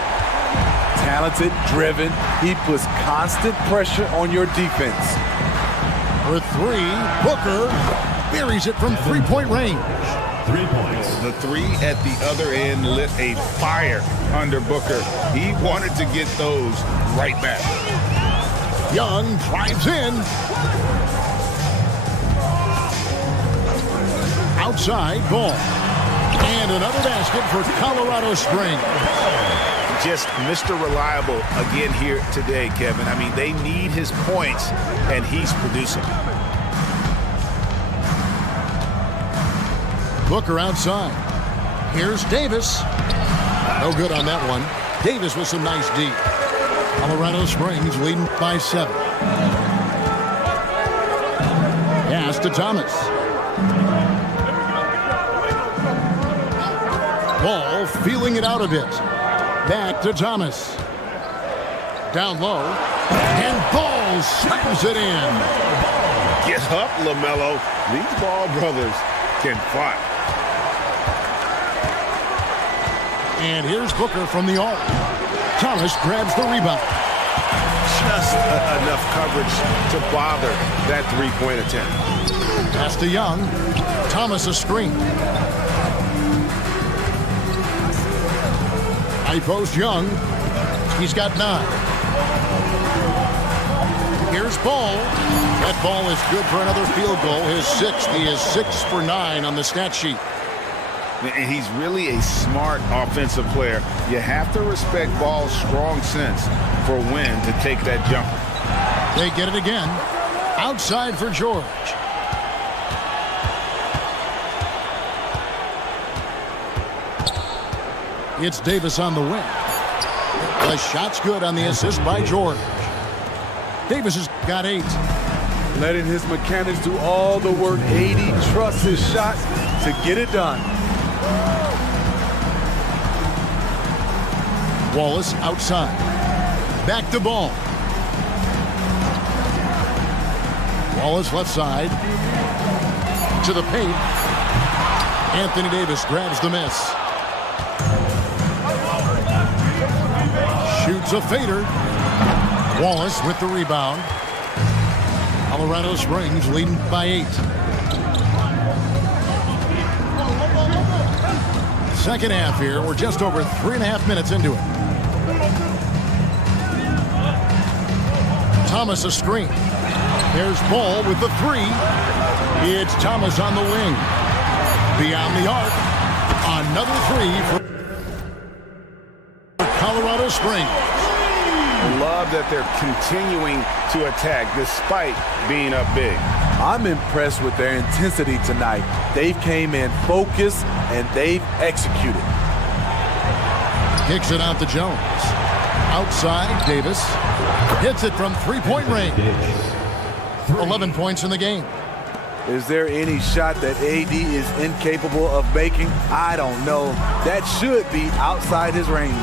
Talented, driven. He puts constant pressure on your defense. For 3, Booker buries it from three-point range. 3 points. The 3 at the other end lit a fire under Booker. He wanted to get those right back. Young drives in. Outside ball. And another basket for Colorado Springs. Just Mr. Reliable again here today, Kevin. I mean, they need his points, and he's producing. Booker outside. Here's Davis. No good on that one. Davis with some nice D. Colorado Springs leading by 7. Pass to Thomas. Ball feeling it out a bit. Back to Thomas. Down low. And Ball slams it in. Get up, LaMelo. These Ball brothers can fly. And here's Booker from the arc. Thomas grabs the rebound. Just enough coverage to bother that three-point attempt. Pass to Young. Thomas a screen. High post Young. He's got 9. Here's Ball. That ball is good for another field goal. His 6th. He is 6 for 9 on the stat sheet. And he's really a smart offensive player. You have to respect Ball's strong sense for when to take that jumper. They get it again. Outside for George. It's Davis on the wing. The shot's good on the assist by George. Davis has got 8. Letting his mechanics do all the work. 80 trusts his shot to get it done. Wallace outside. Back to Ball. Wallace left side. To the paint. Anthony Davis grabs the miss. Shoots a fader. Wallace with the rebound. Colorado Springs leading by 8. Second half here. We're just over 3.5 minutes into it. Thomas a screen. There's Ball with the 3. It's Thomas on the wing. Beyond the arc. Another 3 for Colorado Springs. Love that they're continuing to attack despite being up big. I'm impressed with their intensity tonight. They've came in focused and they've executed. Kicks it out to Jones. Outside, Davis. Hits it from three-point range. 11 points in the game. Is there any shot that AD is incapable of making? I don't know. That should be outside his range.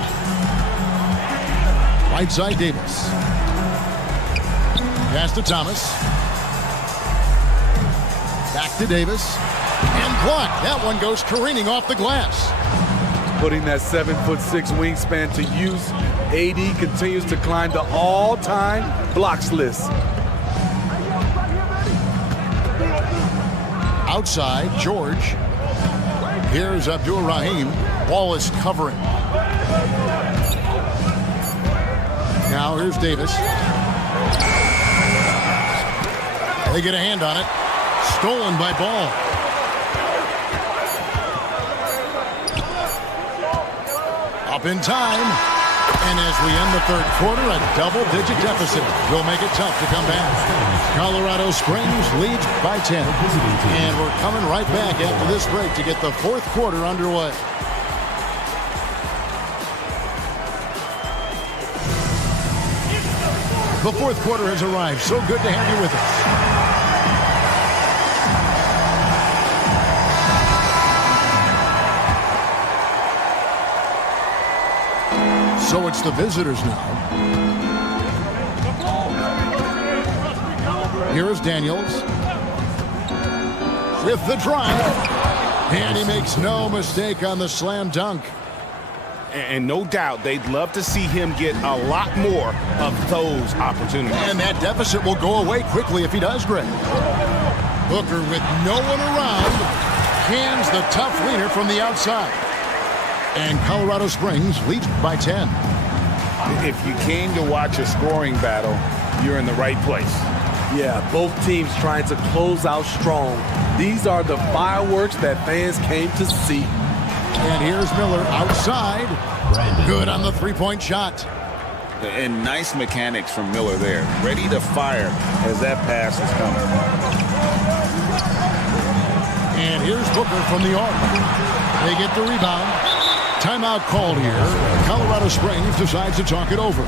Right side, Davis. Pass to Thomas. Back to Davis. And blocked. That one goes careening off the glass. Putting that 7'6" wingspan to use, AD continues to climb the all-time blocks list. Outside, George. Here's Abdul-Rahim. Wallace covering. Now here's Davis. They get a hand on it. Stolen by Ball. Up in time. And as we end the third quarter, a double-digit deficit will make it tough to come back. Colorado Springs leads by 10. And we're coming right back after this break to get the fourth quarter underway. The fourth quarter has arrived. So good to have you with us. So it's the visitors now. Here is Daniels with the drive. And he makes no mistake on the slam dunk. And no doubt they'd love to see him get a lot more of those opportunities. And that deficit will go away quickly if he does, Greg. Booker with no one around cans the tough leaner from the outside. And Colorado Springs leads by 10. If you came to watch a scoring battle, you're in the right place. Yeah, both teams trying to close out strong. These are the fireworks that fans came to see. And here's Miller outside. Good on the three-point shot. And nice mechanics from Miller there. Ready to fire as that pass is coming. And here's Booker from the arc. They get the rebound. Timeout called here. Colorado Springs decides to talk it over.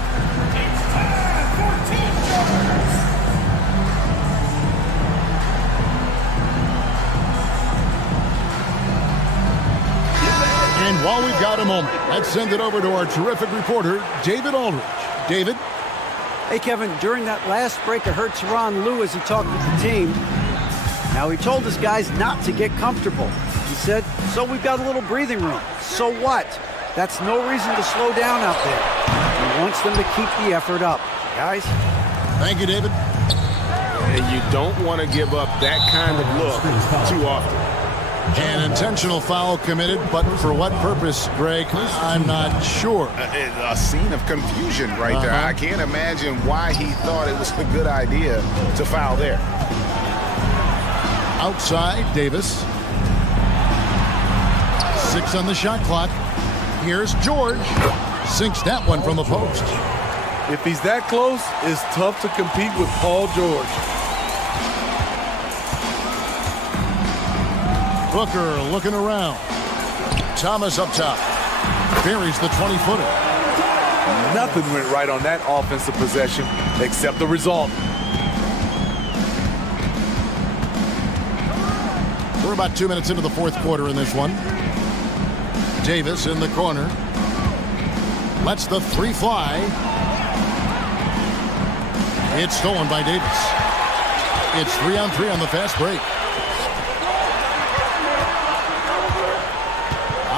And while we've got a moment, let's send it over to our terrific reporter, David Aldridge. David? Hey, Kevin, during that last break, I heard Tyronn Lue as he talked with the team. Now, he told his guys not to get comfortable. He said, so we've got a little breathing room. So what? That's no reason to slow down out there. He wants them to keep the effort up. Guys? Thank you, David. And you don't want to give up that kind of look too often. An intentional foul committed, but for what purpose, Greg? I'm not sure. A scene of confusion right there. I can't imagine why he thought it was a good idea to foul there. Outside, Davis. 6 on the shot clock. Here's George. Sinks that one from the post. If he's that close, it's tough to compete with Paul George. Booker looking around. Thomas up top. Buries the 20-footer. Nothing went right on that offensive possession except the result. We're about 2 minutes into the fourth quarter in this one. Davis in the corner. Lets the three fly. It's stolen by Davis. It's 3-on-3 on the fast break.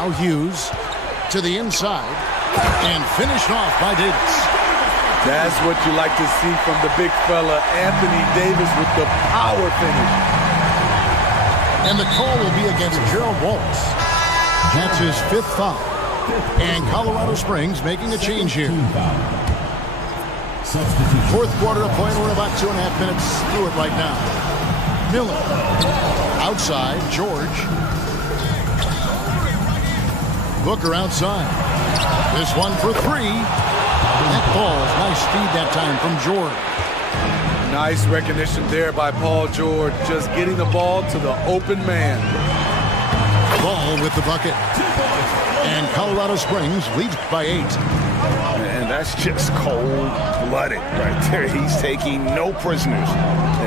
Now Hughes to the inside and finished off by Davis. That's what you like to see from the big fella, Anthony Davis, with the power finish. And the call will be against Gerald Wallace. That's his 5th foul. And Colorado Springs making a change here. Fourth quarter of play. We're about 2.5 minutes through it right now. Miller outside. George. Booker outside. This one for 3. That falls. Nice feed that time from George. Nice recognition there by Paul George. Just getting the ball to the open man. Ball with the bucket. And Colorado Springs leads by 8. And that's just cold-blooded right there. He's taking no prisoners.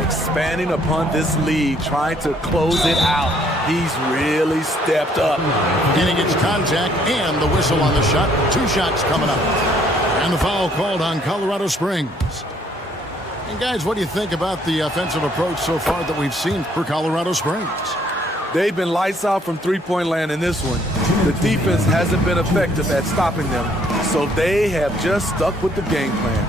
Expanding upon this lead, trying to close it out. He's really stepped up. And he gets contact and the whistle on the shot. 2 shots coming up. And the foul called on Colorado Springs. And guys, what do you think about the offensive approach so far that we've seen for Colorado Springs? They've been lights out from three-point land in this one. The defense hasn't been effective at stopping them, so they have just stuck with the game plan.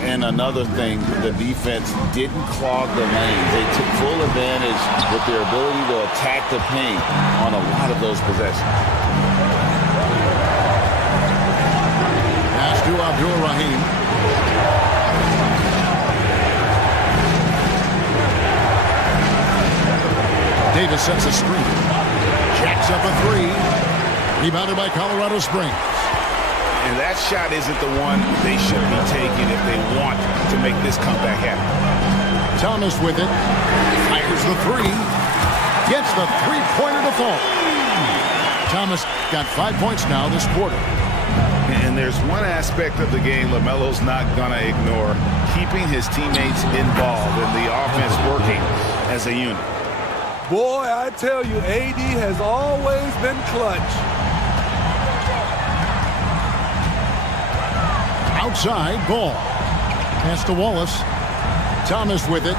And another thing, the defense didn't clog the lanes. They took full advantage with their ability to attack the paint on a lot of those possessions. Pass to Abdul-Rahim. Davis sets a screen. Jacks up a 3. Rebounded by Colorado Springs. And that shot isn't the one they should be taking if they want to make this comeback happen. Thomas with it. Fires the 3. Gets the three-pointer to fall. Thomas got 5 points now this quarter. And there's one aspect of the game LaMelo's not going to ignore, keeping his teammates involved and the offense working as a unit. Boy, I tell you, AD has always been clutch. Outside ball. Pass to Wallace. Thomas with it.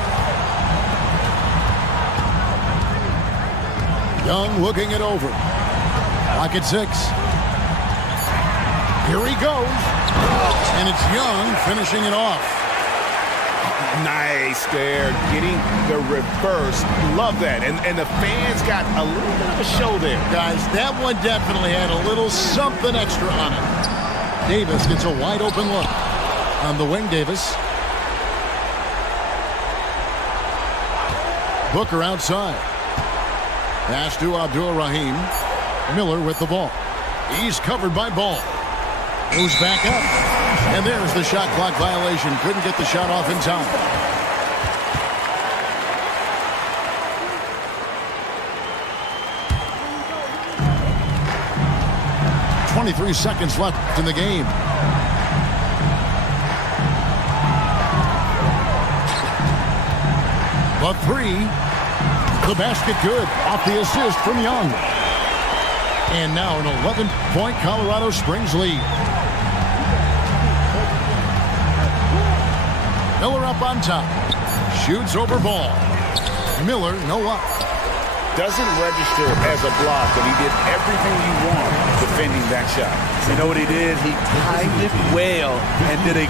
Young looking it over. Lock at 6. Here he goes. And it's Young finishing it off. Nice there, getting the reverse. Love that. And the fans got a little bit of a show there. Guys, that one definitely had a little something extra on it. Davis gets a wide open look. On the wing, Davis. Booker outside. Pass to Abdul-Rahim. Miller with the ball. He's covered by Ball. Moves back up. And there's the shot clock violation. Couldn't get the shot off in time. .23 seconds left in the game. But 3. The basket good. Off the assist from Young. And now an 11-point Colorado Springs lead. Miller up on top. Shoots over Ball. Miller, no up. Doesn't register as a block, but he did everything you want defending that shot. You know what he did? He timed it well and did a